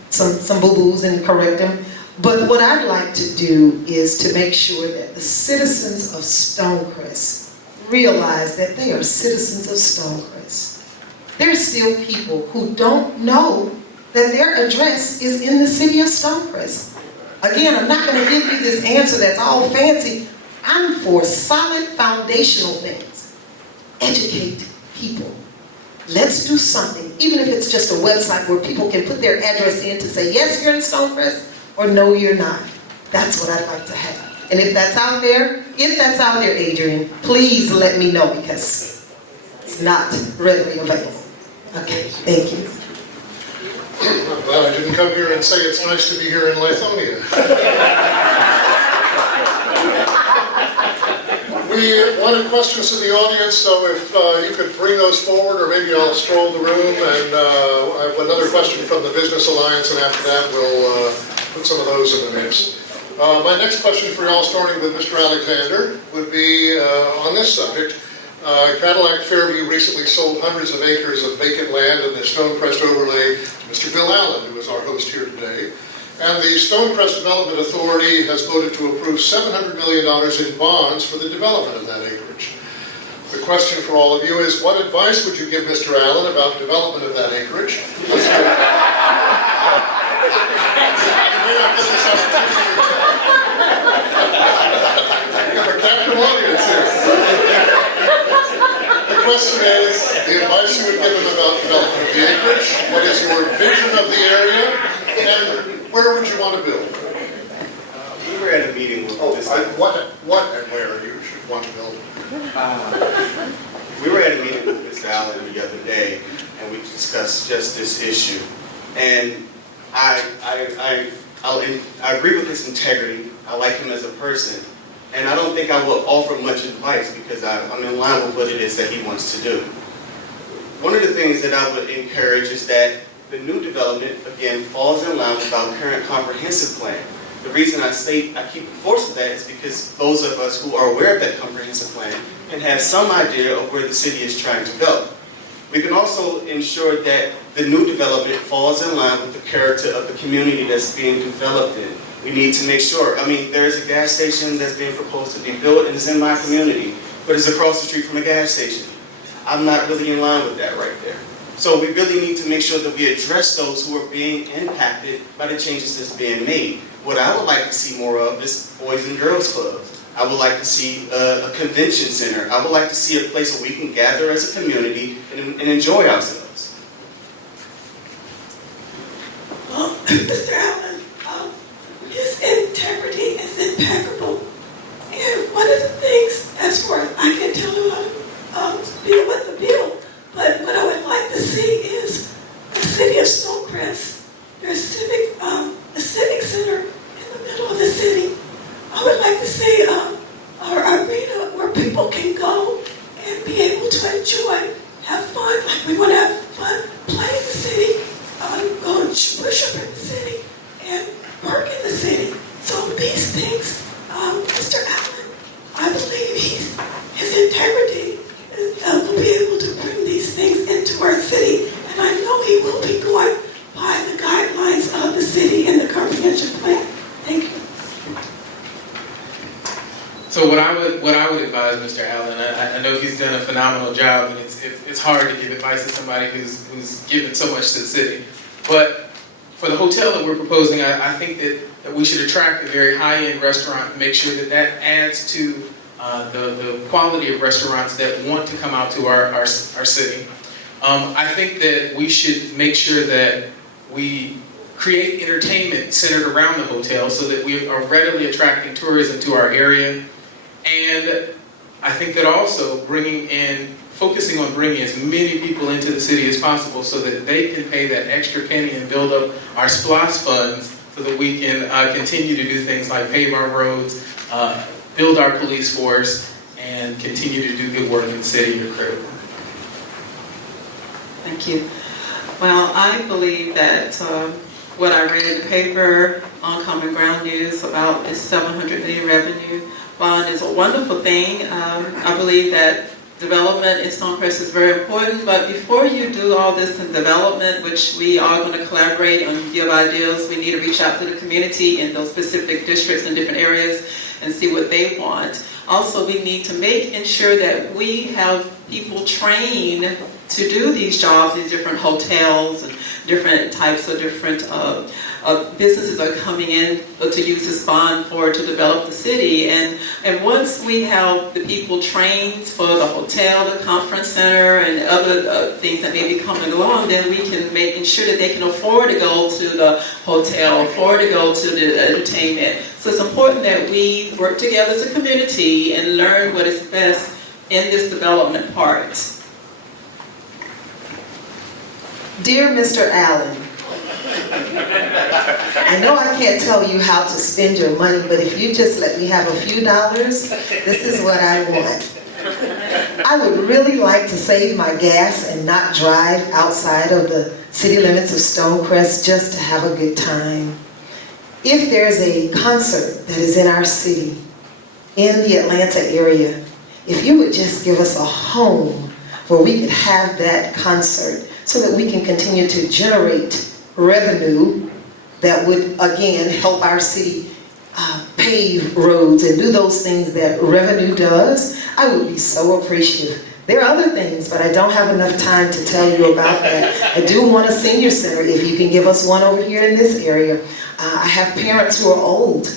boo-boos and correct them. But what I'd like to do is to make sure that the citizens of Stonecrest realize that they are citizens of Stonecrest. There are still people who don't know that their address is in the city of Stonecrest. Again, I'm not going to give you this answer that's all fancy. I'm for solid foundational things. Educate people. Let's do something, even if it's just a website where people can put their address in to say, yes, you're in Stonecrest, or no, you're not. That's what I'd like to have. And if that's out there, Adrian, please let me know, because it's not readily available. Okay, thank you. I'm glad I didn't come here and say it's nice to be here in Lithonia. We wanted questions to the audience, so if you could bring those forward, or maybe I'll stroll the room, and I have another question from the Business Alliance, and after that we'll put some of those in the mix. My next question for y'all, starting with Mr. Alexander, would be on this subject. Cadillac Fairview recently sold hundreds of acres of vacant land in the Stonecrest overlay to Mr. Bill Allen, who is our host here today. And the Stonecrest Development Authority has voted to approve $700 million in bonds for the development of that acreage. The question for all of you is, what advice would you give Mr. Allen about development of that acreage? Let's go. You may not get this opportunity. We have a captive audience here. The question is, the advice you would give him about development of the acreage, what is your vision of the area, and where would you want to build? We were at a meeting with What and where you should want to build? We were at a meeting with Mr. Allen the other day, and we discussed just this issue. And I agree with his integrity. I like him as a person. And I don't think I will offer much advice because I'm in line with what it is that he wants to do. One of the things that I would encourage is that the new development, again, falls in line with our current comprehensive plan. The reason I keep enforcing that is because those of us who are aware of that comprehensive plan can have some idea of where the city is trying to go. We can also ensure that the new development falls in line with the character of the community that's being developed in. We need to make sure, there's a gas station that's being proposed to be built and it's in my community, but it's across the street from a gas station. I'm not really in line with that right there. So we really need to make sure that we address those who are being impacted by the changes that's being made. What I would like to see more of is Boys and Girls Clubs. I would like to see a convention center. I would like to see a place where we can gather as a community and enjoy ourselves. Well, Mr. Allen, his integrity is impeccable. And one of the things, as far as I can tell him how to deal with the bill, but what I would like to see is the city of Stonecrest, their a civic center in the middle of the city. I would like to see our arena where people can go and be able to enjoy, have fun. Like we want to have fun, play in the city, go and worship in the city, and work in the city. So these things, Mr. Allen, I believe his integrity will be able to bring these things into our city, and I know he will be going by the guidelines of the city and the comprehensive plan. Thank you. So what I would advise Mr. Allen, I know he's done a phenomenal job, and it's hard to give advice to somebody who's given so much to the city. But for the hotel that we're proposing, I think that we should attract a very high-end restaurant and make sure that adds to the quality of restaurants that want to come out to our city. I think that we should make sure that we create entertainment centered around the hotel so that we are readily attracting tourism to our area. And I think that also focusing on bringing as many people into the city as possible so that they can pay that extra penny and build up our SPLOST funds so that we can continue to do things like pave our roads, build our police force, and continue to do good work in the city are critical. Thank you. Well, I believe that what I read in the paper on Common Ground News about this $700 million revenue bond is a wonderful thing. I believe that development in Stonecrest is very important, but before you do all this in development, which we are going to collaborate and give ideas, we need to reach out to the community in those specific districts and different areas and see what they want. Also, we need to ensure that we have people trained to do these jobs, these different hotels and different types of different businesses are coming in to use this bond to develop the city. And once we have the people trained for the hotel, the conference center, and other things that may be coming along, then we can ensure that they can afford to go to the hotel, afford to go to the entertainment. So it's important that we work together as a community and learn what is best in this development part. Dear Mr. Allen, I know I can't tell you how to spend your money, but if you just let me have a few dollars, this is what I want. I would really like to save my gas and not drive outside of the city limits of Stonecrest just to have a good time. If there's a concert that is in our city, in the Atlanta area, if you would just give us a home where we could have that concert so that we can continue to generate revenue that would, again, help our city pave roads and do those things that revenue does, I would be so appreciative. There are other things, but I don't have enough time to tell you about that. I do want a senior center, if you can give us one over here in this area. I have parents who are old,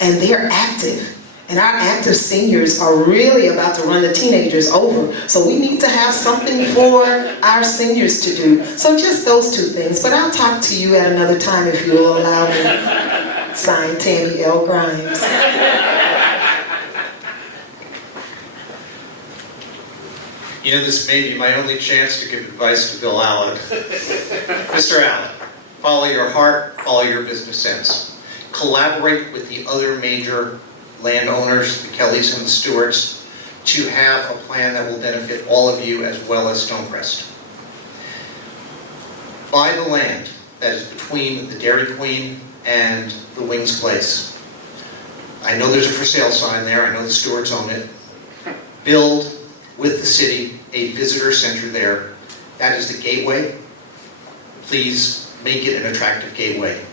and they're active. And our active seniors are really about to run the teenagers over. So we need to have something for our seniors to do. So just those two things. But I'll talk to you at another time if you'll allow me. Signed, Tammy L. Grimes. You know, this may be my only chance to give advice to Bill Allen. Mr. Allen, follow your heart, follow your business sense. Collaborate with the other major landowners, the Kellys and the Stewarts, to have a plan that will benefit all of you as well as Stonecrest. Buy the land that is between the Dairy Queen and the Wings Place. I know there's a for sale sign there, I know the Stewarts own it. Build with the city a visitor center there. That is the gateway. Please make it an attractive gateway.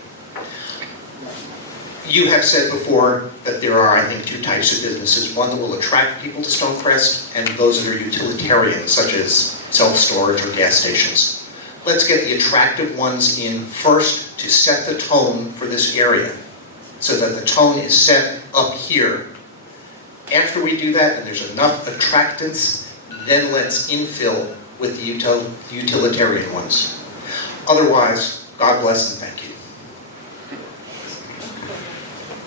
You have said before that there are, I think, two types of businesses. One that will attract people to Stonecrest, and those that are utilitarian, such as self-storage or gas stations. Let's get the attractive ones in first to set the tone for this area, so that the tone is set up here. After we do that, and there's enough attractants, then let's infill with the utilitarian ones. Otherwise, God bless and thank you.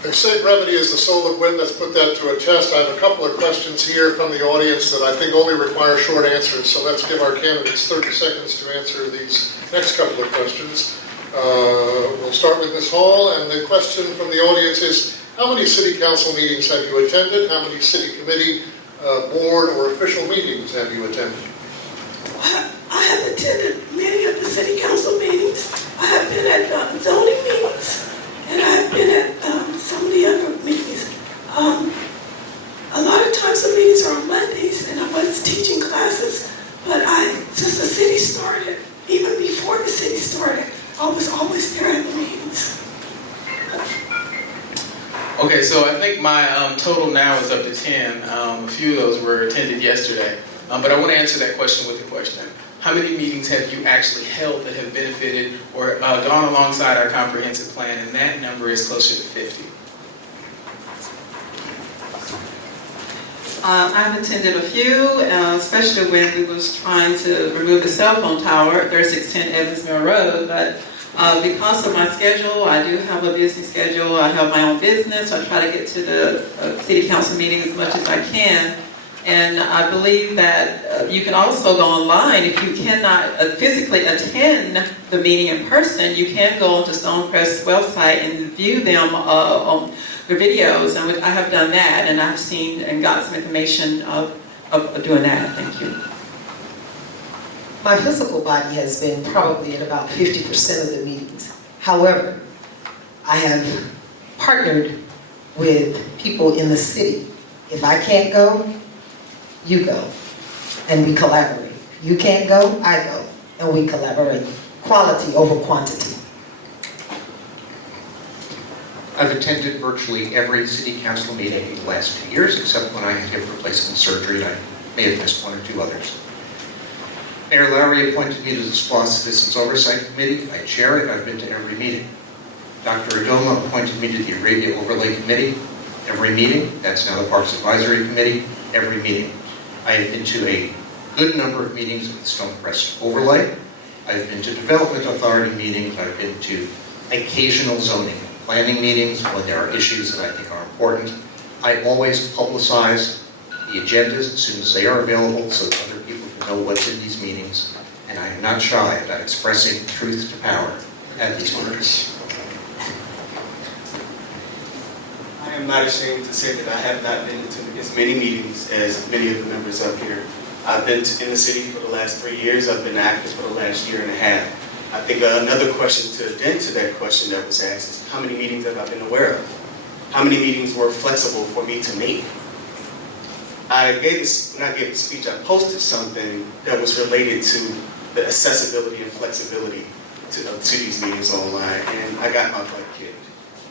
They say brevity is the soul of wit. Let's put that to a test. I have a couple of questions here from the audience that I think only require short answers. So let's give our candidates 30 seconds to answer these next couple of questions. We'll start with Ms. Hall, and the question from the audience is, how many city council meetings have you attended? How many city committee, board, or official meetings have you attended? I have attended many of the city council meetings. I have been at zoning meetings, and I have been at some of the other meetings. A lot of times the meetings are on Mondays, and I was teaching classes, but since the city started, even before the city started, I was always there at the meetings. Okay, so I think my total now is up to 10. A few of those were attended yesterday. But I want to answer that question with a question. How many meetings have you actually held that have benefited or gone alongside our comprehensive plan? And that number is closer to 50. I've attended a few, especially when we was trying to remove the cell phone tower at 3610 Evans Mill Road. But because of my schedule, I do have a busy schedule. I have my own business. I try to get to the city council meetings as much as I can. And I believe that you can also go online. If you cannot physically attend the meeting in person, you can go onto Stonecrest's website and view them on the videos. And I have done that, and I've seen and got some information of doing that. Thank you. My physical body has been probably at about 50% of the meetings. However, I have partnered with people in the city. If I can't go, you go, and we collaborate. You can't go, I go, and we collaborate. Quality over quantity. I've attended virtually every city council meeting in the last 2 years, except when I had hip replacement surgery, and I may have missed one or two others. Mayor Lowry appointed me to the SPLOST Citizens Oversight Committee. I chair it. I've been to every meeting. Dr. Adoma appointed me to the Arabia Overlay Committee. Every meeting. That's now the Parks Advisory Committee. Every meeting. I have been to a good number of meetings with Stonecrest Overlay. I've been to Development Authority meetings. I've been to occasional zoning planning meetings when there are issues that I think are important. I always publicize the agendas as soon as they are available so that other people can know what's in these meetings. And I am not shy about expressing truth to power at these meetings. I am not ashamed to say that I have not been to as many meetings as many of the members up here. I've been in the city for the last 3 years. I've been active for the last year and a half. I think another question to add to that question that was asked is how many meetings have I been aware of? How many meetings were flexible for me to make? When I gave the speech, I posted something that was related to the accessibility and flexibility to these meetings online, and I got my butt kicked.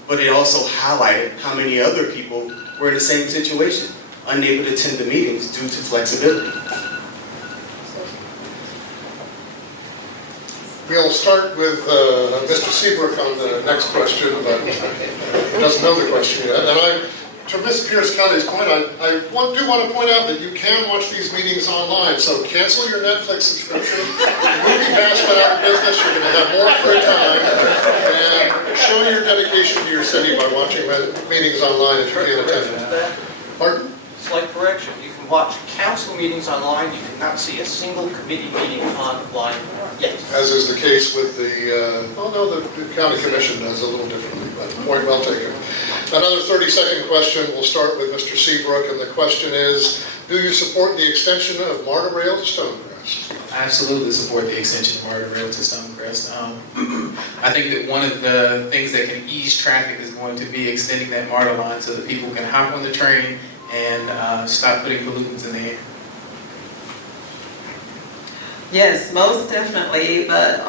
but it also highlighted how many other people were in the same situation, unable to attend the meetings due to flexibility. We'll start with Mr. Seabrook on the next question, but he doesn't know the question yet. And to Ms. Pierce County's point, I do want to point out that you can watch these meetings online, so cancel your Netflix subscription. The movie pass went out of business, you're going to have more free time, and show your dedication to your city by watching meetings online if you can't attend them. Pardon? Slight correction, you can watch council meetings online, you cannot see a single committee meeting online yet. As is the case with the county commission does a little differently, but point well taken. Another 30-second question. We'll start with Mr. Seabrook, and the question is, do you support the extension of MARTA Rail to Stonecrest? I absolutely support the extension of MARTA Rail to Stonecrest. I think that one of the things that can ease traffic is going to be extending that MARTA line so that people can hop on the train and stop putting pollutants in the air. Yes, most definitely, but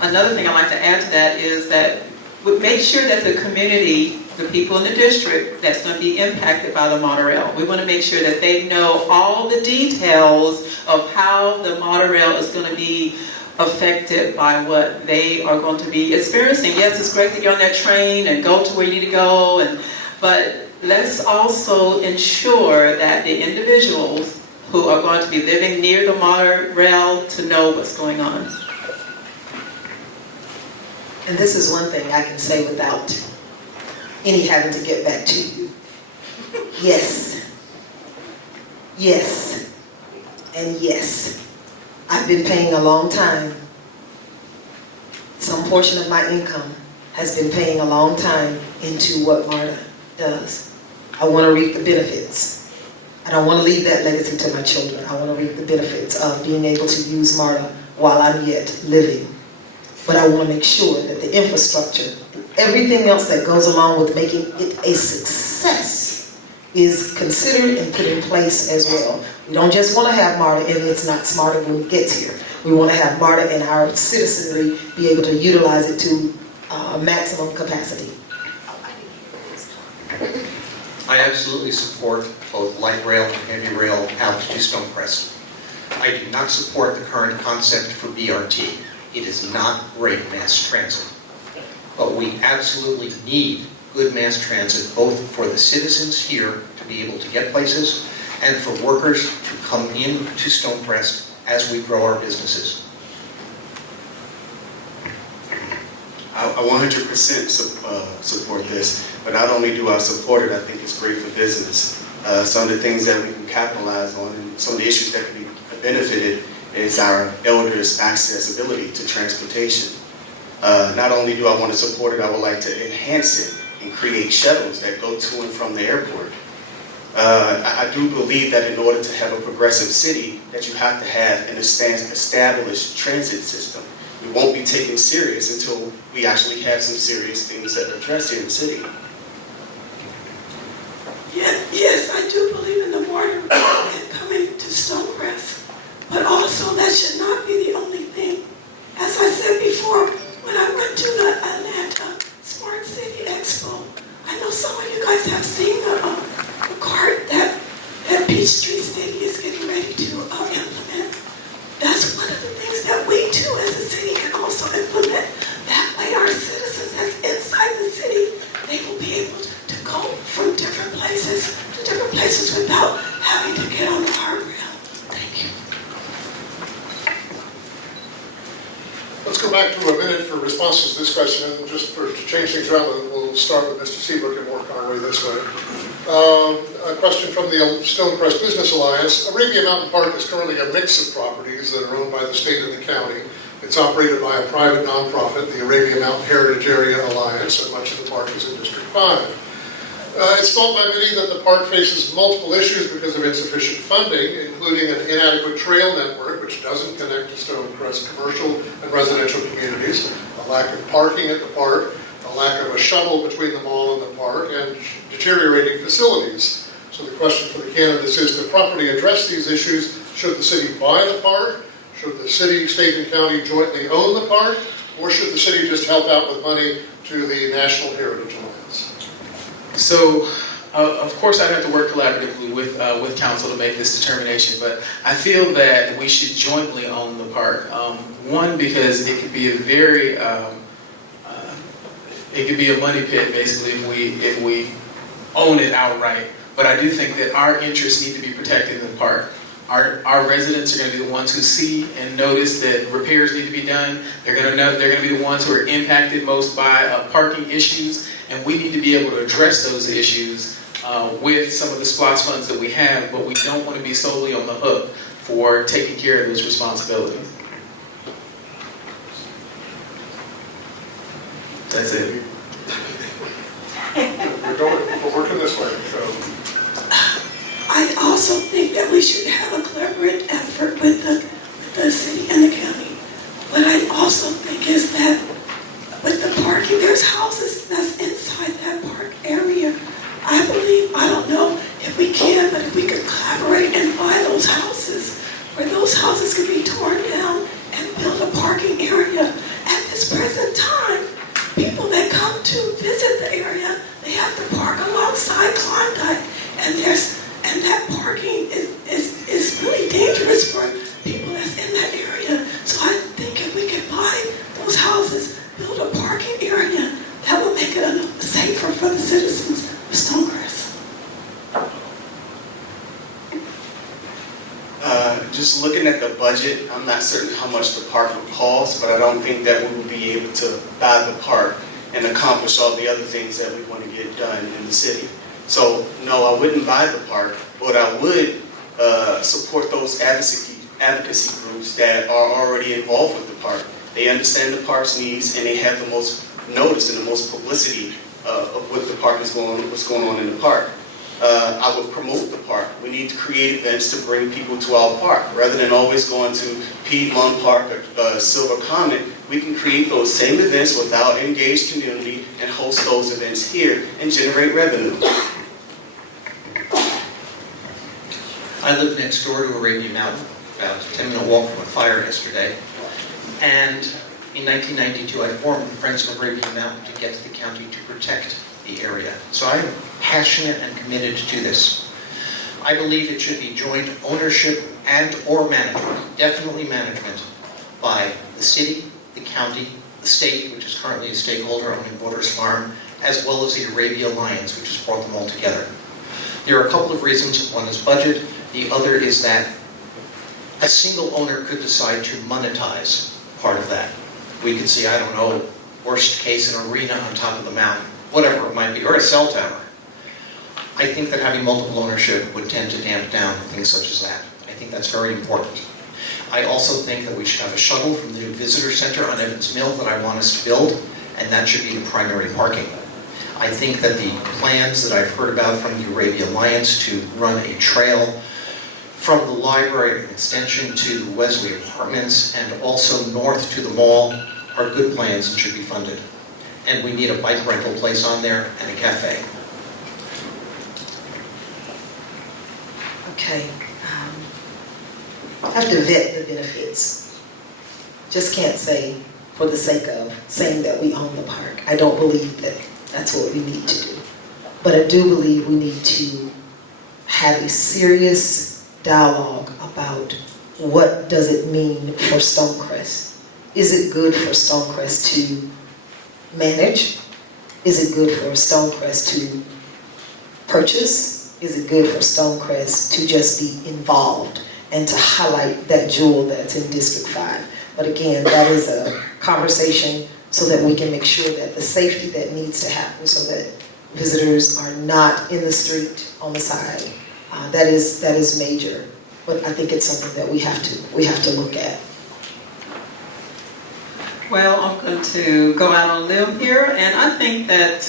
another thing I'd like to add to that is that we make sure that the community, the people in the district that's going to be impacted by the monorail, we want to make sure that they know all the details of how the monorail is going to be affected by what they are going to be experiencing. Yes, it's great to get on that train and go to where you need to go, but let's also ensure that the individuals who are going to be living near the monorail to know what's going on. And this is one thing I can say without any having to get back to you. Yes. Yes. And yes. I've been paying a long time. Some portion of my income has been paying a long time into what MARTA does. I want to reap the benefits. I don't want to leave that legacy to my children. I want to reap the benefits of being able to use MARTA while I'm yet living. But I want to make sure that the infrastructure, everything else that goes along with making it a success is considered and put in place as well. We don't just want to have MARTA and it's not smarter when it gets here. We want to have MARTA and our citizenry be able to utilize it to maximum capacity. I absolutely support both light rail and heavy rail out to Stonecrest. I do not support the current concept for BRT. It is not great mass transit. But we absolutely need good mass transit, both for the citizens here to be able to get places and for workers to come in to Stonecrest as we grow our businesses. I 100% support this, but not only do I support it, I think it's great for business. Some of the things that we can capitalize on and some of the issues that can be benefited is our elders' accessibility to transportation. Not only do I want to support it, I would like to enhance it and create shuttles that go to and from the airport. I do believe that in order to have a progressive city, that you have to have an established transit system. We won't be taken serious until we actually have some serious things that are addressed here in the city. Yes, I do believe in the MARTA and coming to Stonecrest, but also that should not be the only thing. As I said before, when I went to the Atlanta Smart City Expo, I know some of you guys have seen the cart that Peachtree City is getting ready to implement. That's one of the things that we too as a city can also implement. That way our citizens that's inside the city, they will be able to go from different places to different places without having to get on the hard rail. Thank you. Let's go back to a minute for responses to this question, and just to change things around, we'll start with Mr. Seabrook and work our way this way. A question from the Stonecrest Business Alliance. Arabia Mountain Park is currently a mix of properties that are owned by the state and the county. It's operated by a private nonprofit, the Arabia Mountain Heritage Area Alliance, and much of the park is in District 5. It's thought by many that the park faces multiple issues because of insufficient funding, including an inadequate trail network, which doesn't connect to Stonecrest commercial and residential communities, a lack of parking at the park, a lack of a shuttle between the mall and the park, and deteriorating facilities. So the question for the candidates is to properly address these issues, should the city buy the park? Should the city, state, and county jointly own the park? or should the city just help out with money to the National Heritage Alliance? So, of course, I'd have to work collaboratively with council to make this determination, but I feel that we should jointly own the park. One, because it could be a very, it could be a money pit, basically, if we own it outright. But I do think that our interests need to be protected in the park. Our residents are going to be the ones who see and notice that repairs need to be done. They're going to be the ones who are impacted most by parking issues, and we need to be able to address those issues with some of the SPLOST funds that we have, but we don't want to be solely on the hook for taking care of those responsibilities. That's it. We're working this way, so. I also think that we should have a collaborative effort with the city and the county. What I also think is that with the parking, there's houses that's inside that park area. I believe, I don't know if we can, but if we could collaborate and buy those houses, where those houses could be torn down and build a parking area. At this present time, people that come to visit the area, they have to park alongside Klondike, and that parking is really dangerous for people that's in that area. So I think if we could buy those houses, build a parking area, that would make it safer for the citizens of Stonecrest. Just looking at the budget, I'm not certain how much the park will cost, but I don't think that we will be able to buy the park and accomplish all the other things that we want to get done in the city. So, no, I wouldn't buy the park, but I would support those advocacy groups that are already involved with the park. They understand the park's needs, and they have the most notice and the most publicity of what the park is what's going on in the park. I would promote the park. We need to create events to bring people to our park. Rather than always going to Piedmont Park or Silver Comet, we can create those same events with our engaged community and host those events here and generate revenue. I live next door to Arabian Mountain, about a 10-minute walk from a fire yesterday. And in 1992, I formed the Friends of Arabian Mountain to get to the county to protect the area. So I am passionate and committed to this. I believe it should be joint ownership and or management, definitely management, by the city, the county, the state, which is currently a stakeholder owning Waters Farm, as well as the Arabia Alliance, which has brought them all together. There are a couple of reasons. One is budget. The other is that a single owner could decide to monetize part of that. We could see, I don't know, worst case, an arena on top of the mountain, whatever it might be, or a cell tower. I think that having multiple ownership would tend to damp down things such as that. I think that's very important. I also think that we should have a shuttle from the new visitor center on Evans Mill that I want us to build, and that should be the primary parking. I think that the plans that I've heard about from the Arabia Alliance to run a trail from the library, an extension to the Wesley Apartments, and also north to the mall are good plans and should be funded. And we need a bike rental place on there and a cafe. Okay. I have to vet the benefits. Just can't say for the sake of saying that we own the park. I don't believe that that's what we need to do. But I do believe we need to have a serious dialogue about what does it mean for Stonecrest. Is it good for Stonecrest to manage? Is it good for Stonecrest to purchase? Is it good for Stonecrest to just be involved and to highlight that jewel that's in District 5? But again, that is a conversation so that we can make sure that the safety that needs to happen so that visitors are not in the street on the side. That is major, but I think it's something that we have to look at. Well, I'm going to go out on a limb here, and I think that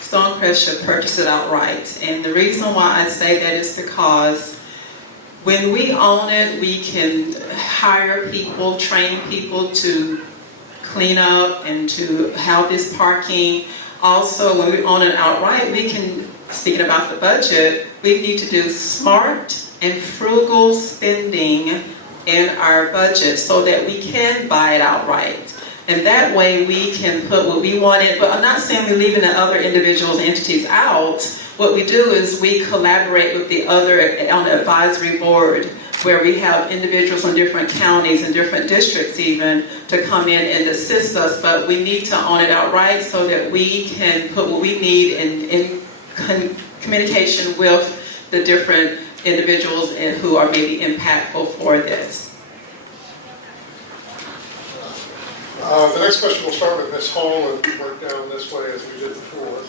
Stonecrest should purchase it outright. And the reason why I say that is because when we own it, we can hire people, train people to clean up and to have this parking. Also, when we own it outright, we can, speaking about the budget, we need to do smart and frugal spending in our budget so that we can buy it outright. And that way we can put what we wanted, but I'm not saying we're leaving the other individuals and entities out. What we do is we collaborate with the other on the advisory board, where we have individuals in different counties and different districts even to come in and assist us, but we need to own it outright so that we can put what we need in communication with the different individuals and who are maybe impactful for this. The next question will start with Ms. Hall and work down this way as we did before.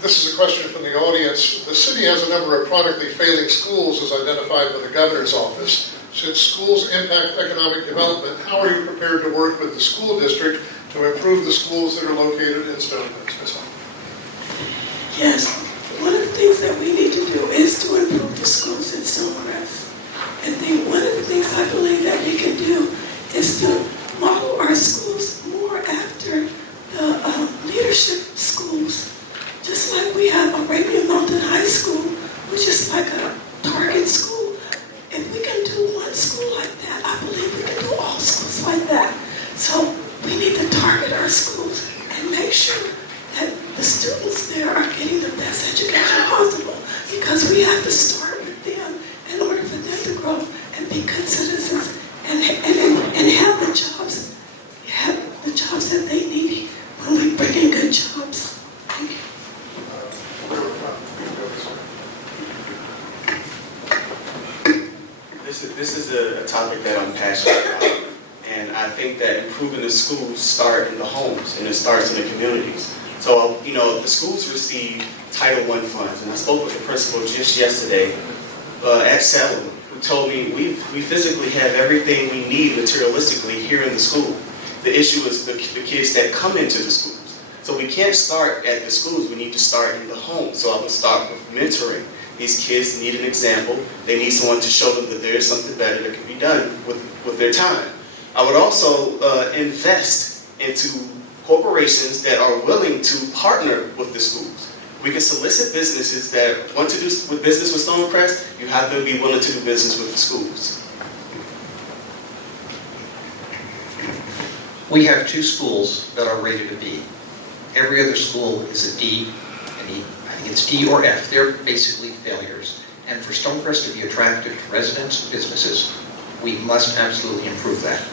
This is a question from the audience. The city has a number of chronically failing schools as identified by the governor's office. Since schools impact economic development, how are you prepared to work with the school district to improve the schools that are located in Stonecrest? Ms. Hall. Yes, one of the things that we need to do is to improve the schools in Stonecrest. And then one of the things I believe that we can do is to model our schools more after the leadership schools. Just like we have Arabian Mountain High School, which is like a target school. If we can do one school like that, I believe we can do all schools like that. So we need to target our schools and make sure that the students there are getting the best education possible, because we have to start with them in order for them to grow and be good citizens and have the jobs that they need when we bring in good jobs. Thank you. This is a topic that I'm passionate about, and I think that improving the schools start in the homes and it starts in the communities. So, you know, the schools receive Title I funds, and I spoke with the principal just yesterday at Salem, who told me we physically have everything we need materialistically here in the school. The issue is the kids that come into the schools. So we can't start at the schools, we need to start in the home. So I will start with mentoring. These kids need an example. They need someone to show them that there is something better that can be done with their time. I would also invest into corporations that are willing to partner with the schools. We can solicit businesses that want to do business with Stonecrest. You have to be willing to do business with the schools. We have 2 schools that are rated a B. Every other school is a D, and E. I think it's D or F. They're basically failures. And for Stonecrest to be attractive to residents and businesses, we must absolutely improve that.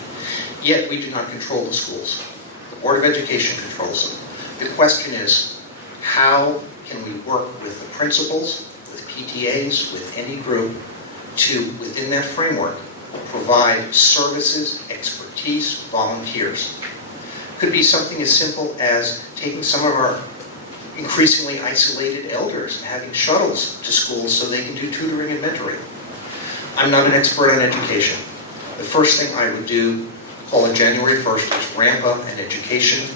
Yet we do not control the schools. The Board of Education controls them. The question is, how can we work with the principals, with PTAs, with any group to, within that framework, provide services, expertise, volunteers? Could be something as simple as taking some of our increasingly isolated elders and having shuttles to schools so they can do tutoring and mentoring. I'm not an expert on education. The first thing I would do, call it January 1st, is ramp up an education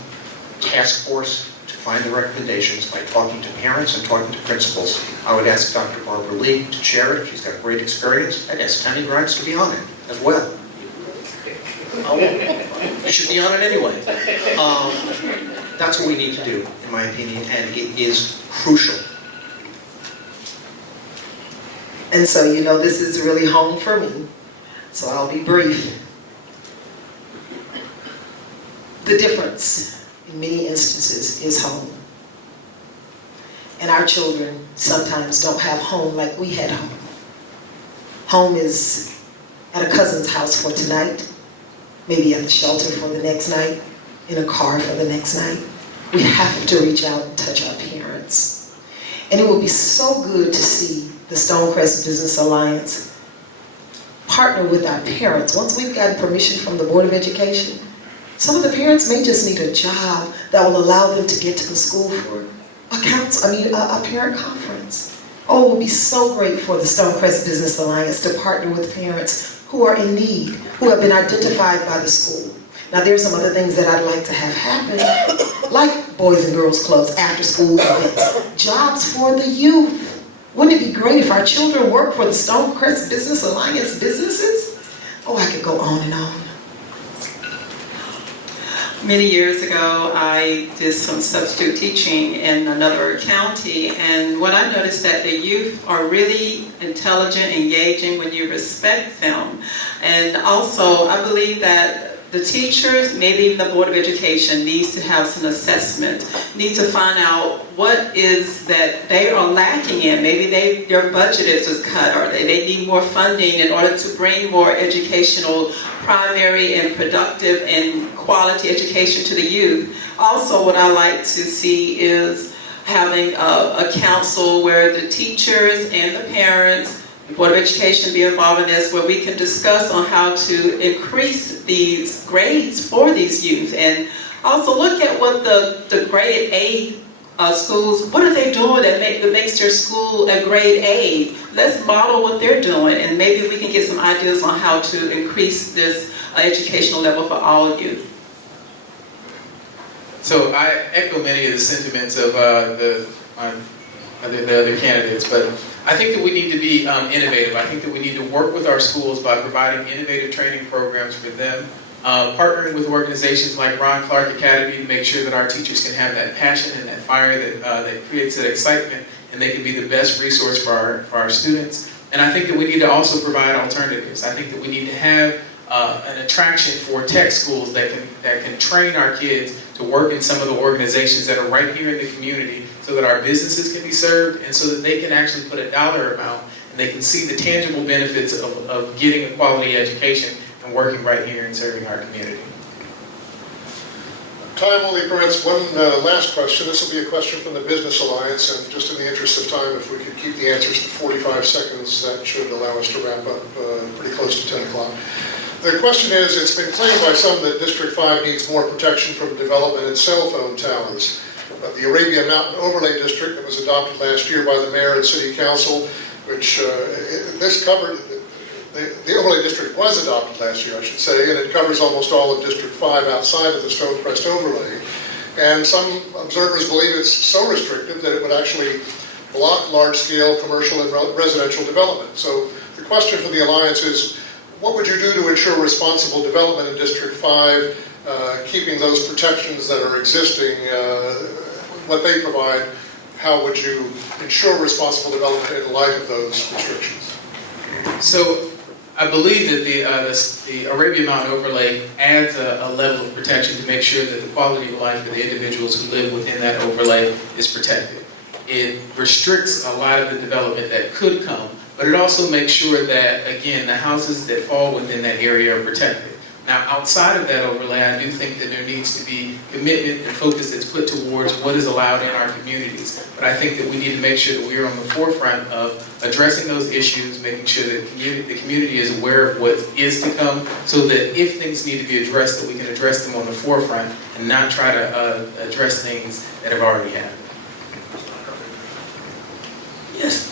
task force to find the recommendations by talking to parents and talking to principals. I would ask Dr. Barbara Lee to chair it. She's got great experience. I'd ask Tony Grimes to be on it as well. You should be on it anyway. That's what we need to do, in my opinion, and it is crucial. And so, you know, this is really home for me, so I'll be brief. The difference, in many instances, is home. And our children sometimes don't have home like we had home. Home is at a cousin's house for tonight, maybe at a shelter for the next night, in a car for the next night. We have to reach out and touch our parents. And it will be so good to see the Stonecrest Business Alliance partner with our parents. Once we've gotten permission from the Board of Education, some of the parents may just need a job that will allow them to get to the school for a parent conference. Oh, it will be so great for the Stonecrest Business Alliance to partner with parents who are in need, who have been identified by the school. Now, there's some other things that I'd like to have happen, like Boys and Girls Clubs, after-school events, jobs for the youth. Wouldn't it be great if our children worked for the Stonecrest Business Alliance businesses? Oh, I could go on and on. Many years ago, I did some substitute teaching in another county, and what I noticed that the youth are really intelligent, engaging when you respect them. And also, I believe that the teachers, maybe even the Board of Education, needs to have some assessment, need to find out what is that they are lacking in. Maybe their budget is cut, or they need more funding in order to bring more educational, primary and productive and quality education to the youth. Also, what I like to see is having a council where the teachers and the parents, the Board of Education be involved in this, where we can discuss on how to increase these grades for these youth, and also look at what the grade A schools, what are they doing that makes their school a grade A? Let's model what they're doing, and maybe we can get some ideas on how to increase this educational level for all youth. So I echo many of the sentiments of the other candidates, but I think that we need to be innovative. I think that we need to work with our schools by providing innovative training programs for them, partnering with organizations like Ron Clark Academy to make sure that our teachers can have that passion and that fire that creates that excitement, and they can be the best resource for our students. And I think that we need to also provide alternatives. I think that we need to have an attraction for tech schools that can train our kids to work in some of the organizations that are right here in the community, so that our businesses can be served, and so that they can actually put a dollar amount and they can see the tangible benefits of getting a quality education and working right here and serving our community. Time only permits one last question. This will be a question from the Business Alliance, and just in the interest of time, if we could keep the answers to 45 seconds, that should allow us to wrap up pretty close to 10 o'clock. The question is, it's been claimed by some that District 5 needs more protection from development in cell phone towers. The Arabian Mountain Overlay District that was adopted last year by the Mayor and City Council, which this covered, the Overlay District was adopted last year, I should say, and it covers almost all of District 5 outside of the Stonecrest Overlay. And some observers believe it's so restrictive that it would actually block large-scale commercial and residential development. So the question for the Alliance is, what would you do to ensure responsible development in District 5, keeping those protections that are existing, what they provide? How would you ensure responsible development in light of those restrictions? So I believe that the Arabian Mountain Overlay adds a level of protection to make sure that the quality of life for the individuals who live within that overlay is protected. It restricts a lot of the development that could come, but it also makes sure that, again, the houses that fall within that area are protected. Now, outside of that overlay, I do think that there needs to be commitment and focus that's put towards what is allowed in our communities. But I think that we need to make sure that we are on the forefront of addressing those issues, making sure that the community is aware of what is to come, so that if things need to be addressed, that we can address them on the forefront and not try to address things that have already happened. Yes.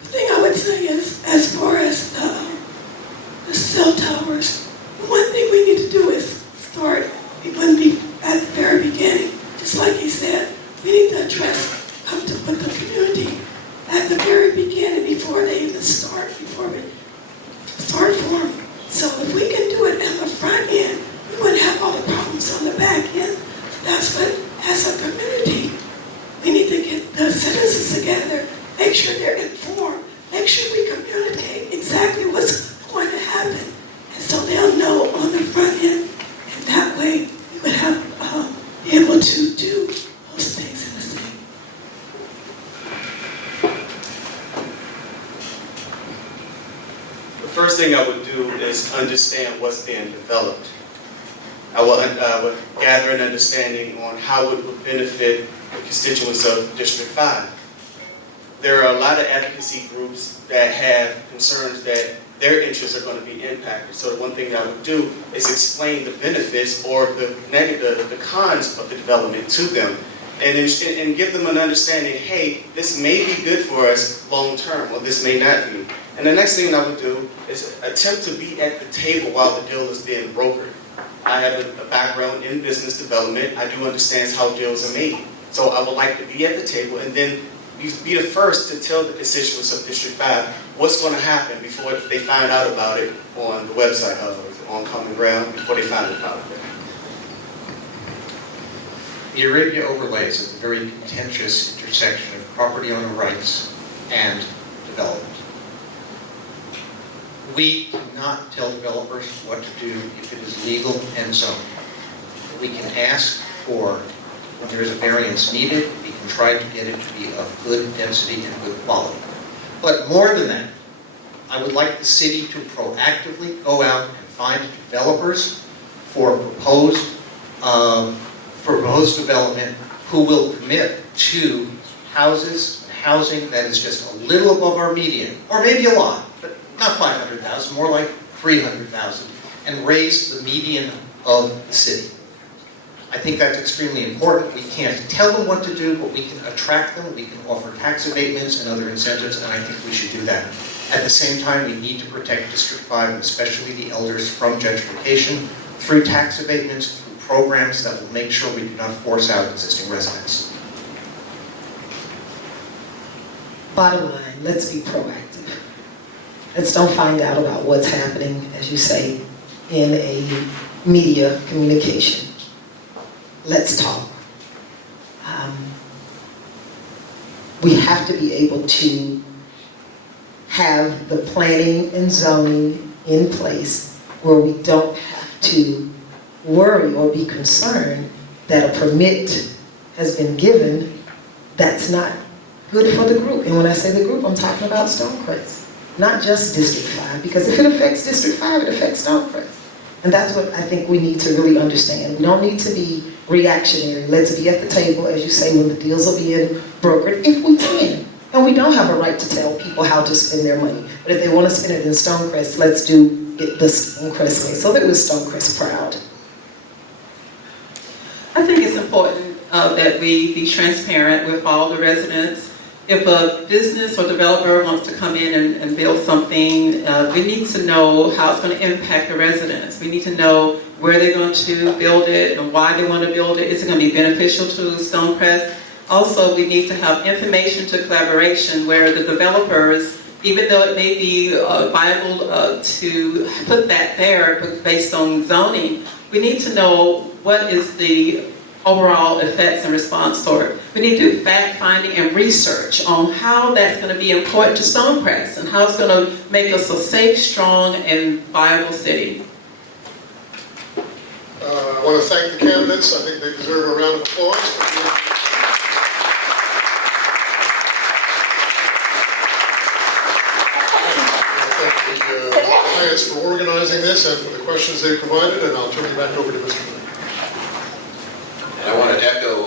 The thing I would say is, as far as the cell towers, the one thing we need to do is start, it wouldn't be at the very beginning. Just like he said, we need to address, come to with the community at the very beginning before they even start, before we start forming. So if we can do it on the front end, we wouldn't have all the problems on the back end. That's what, as a community, we need to get the citizens together, make sure they're informed, make sure we communicate exactly what's going to happen, and so they'll know on the front end, and that way we would have be able to do those things in the city. The first thing I would do is understand what's being developed. I would gather an understanding on how it would benefit the constituents of District 5. There are a lot of advocacy groups that have concerns that their interests are going to be impacted. So the one thing that I would do is explain the benefits or the cons of the development to them, and give them an understanding, hey, this may be good for us long term, or this may not be. And the next thing I would do is attempt to be at the table while the deal is being brokered. I have a background in business development. I do understand how deals are made. So I would like to be at the table and then be the first to tell the constituents of District 5 what's going to happen before they find out about it on the website or on Common Ground, before they find out about it. The Arabia overlay is a very contentious intersection of property owner rights and development. We cannot tell developers what to do if it is legal and zoned. We can ask for, when there is a variance needed, we can try to get it to be of good density and good quality. But more than that, I would like the city to proactively go out and find developers for proposed development who will commit to housing that is just a little above our median, or maybe a lot, but not 500,000, more like 300,000, and raise the median of the city. I think that's extremely important. We can't tell them what to do, but we can attract them, we can offer tax abatements and other incentives, and I think we should do that. At the same time, we need to protect District 5, and especially the elders, from gentrification through tax abatements, through programs that will make sure we do not force out existing residents. Bottom line, let's be proactive. Let's don't find out about what's happening, as you say, in a media communication. Let's talk. We have to be able to have the planning and zoning in place where we don't have to worry or be concerned that a permit has been given that's not good for the group. And when I say the group, I'm talking about Stonecrest, not just District 5, because if it affects District 5, it affects Stonecrest. And that's what I think we need to really understand. We don't need to be reactionary. Let's be at the table, as you say, when the deals are being brokered, if we can. And we don't have a right to tell people how to spend their money. But if they want to spend it in Stonecrest, let's do it the Stonecrest way, so that we're Stonecrest proud. I think it's important that we be transparent with all the residents. If a business or developer wants to come in and build something, we need to know how it's going to impact the residents. We need to know where they're going to build it and why they want to build it. Is it going to be beneficial to Stonecrest? Also, we need to have information to collaboration where the developers, even though it may be viable to put that there based on zoning, we need to know what is the overall effects and response to it. We need to do fact-finding and research on how that's going to be important to Stonecrest and how it's going to make us a safe, strong, and viable city. I want to thank the candidates. I think they deserve a round of applause. For organizing this and for the questions they provided, and I'll turn it back over to Mr. Miller. And I want to echo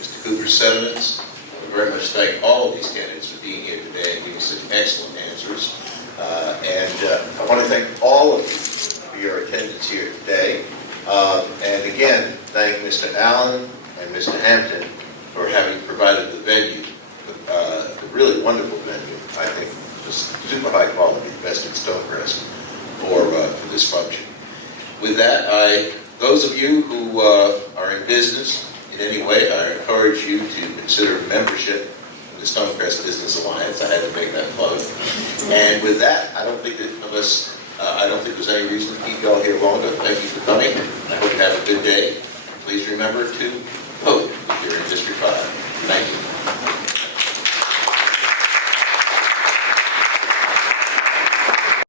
Mr. Cooper's sentiments. I very much thank all of these candidates for being here today and giving such excellent answers. I want to thank all of you for your attendance here today. And again, thank Mr. Allen and Mr. Hampton for having provided the venue, a really wonderful venue, I think. Just super high quality, best in Stonecrest for this function. With that, those of you who are in business in any way, I encourage you to consider membership in the Stonecrest Business Alliance. I had to make that plug. And with that, I don't think there's any reason to keep y'all here longer. Thank you for coming. I hope you have a good day. Please remember to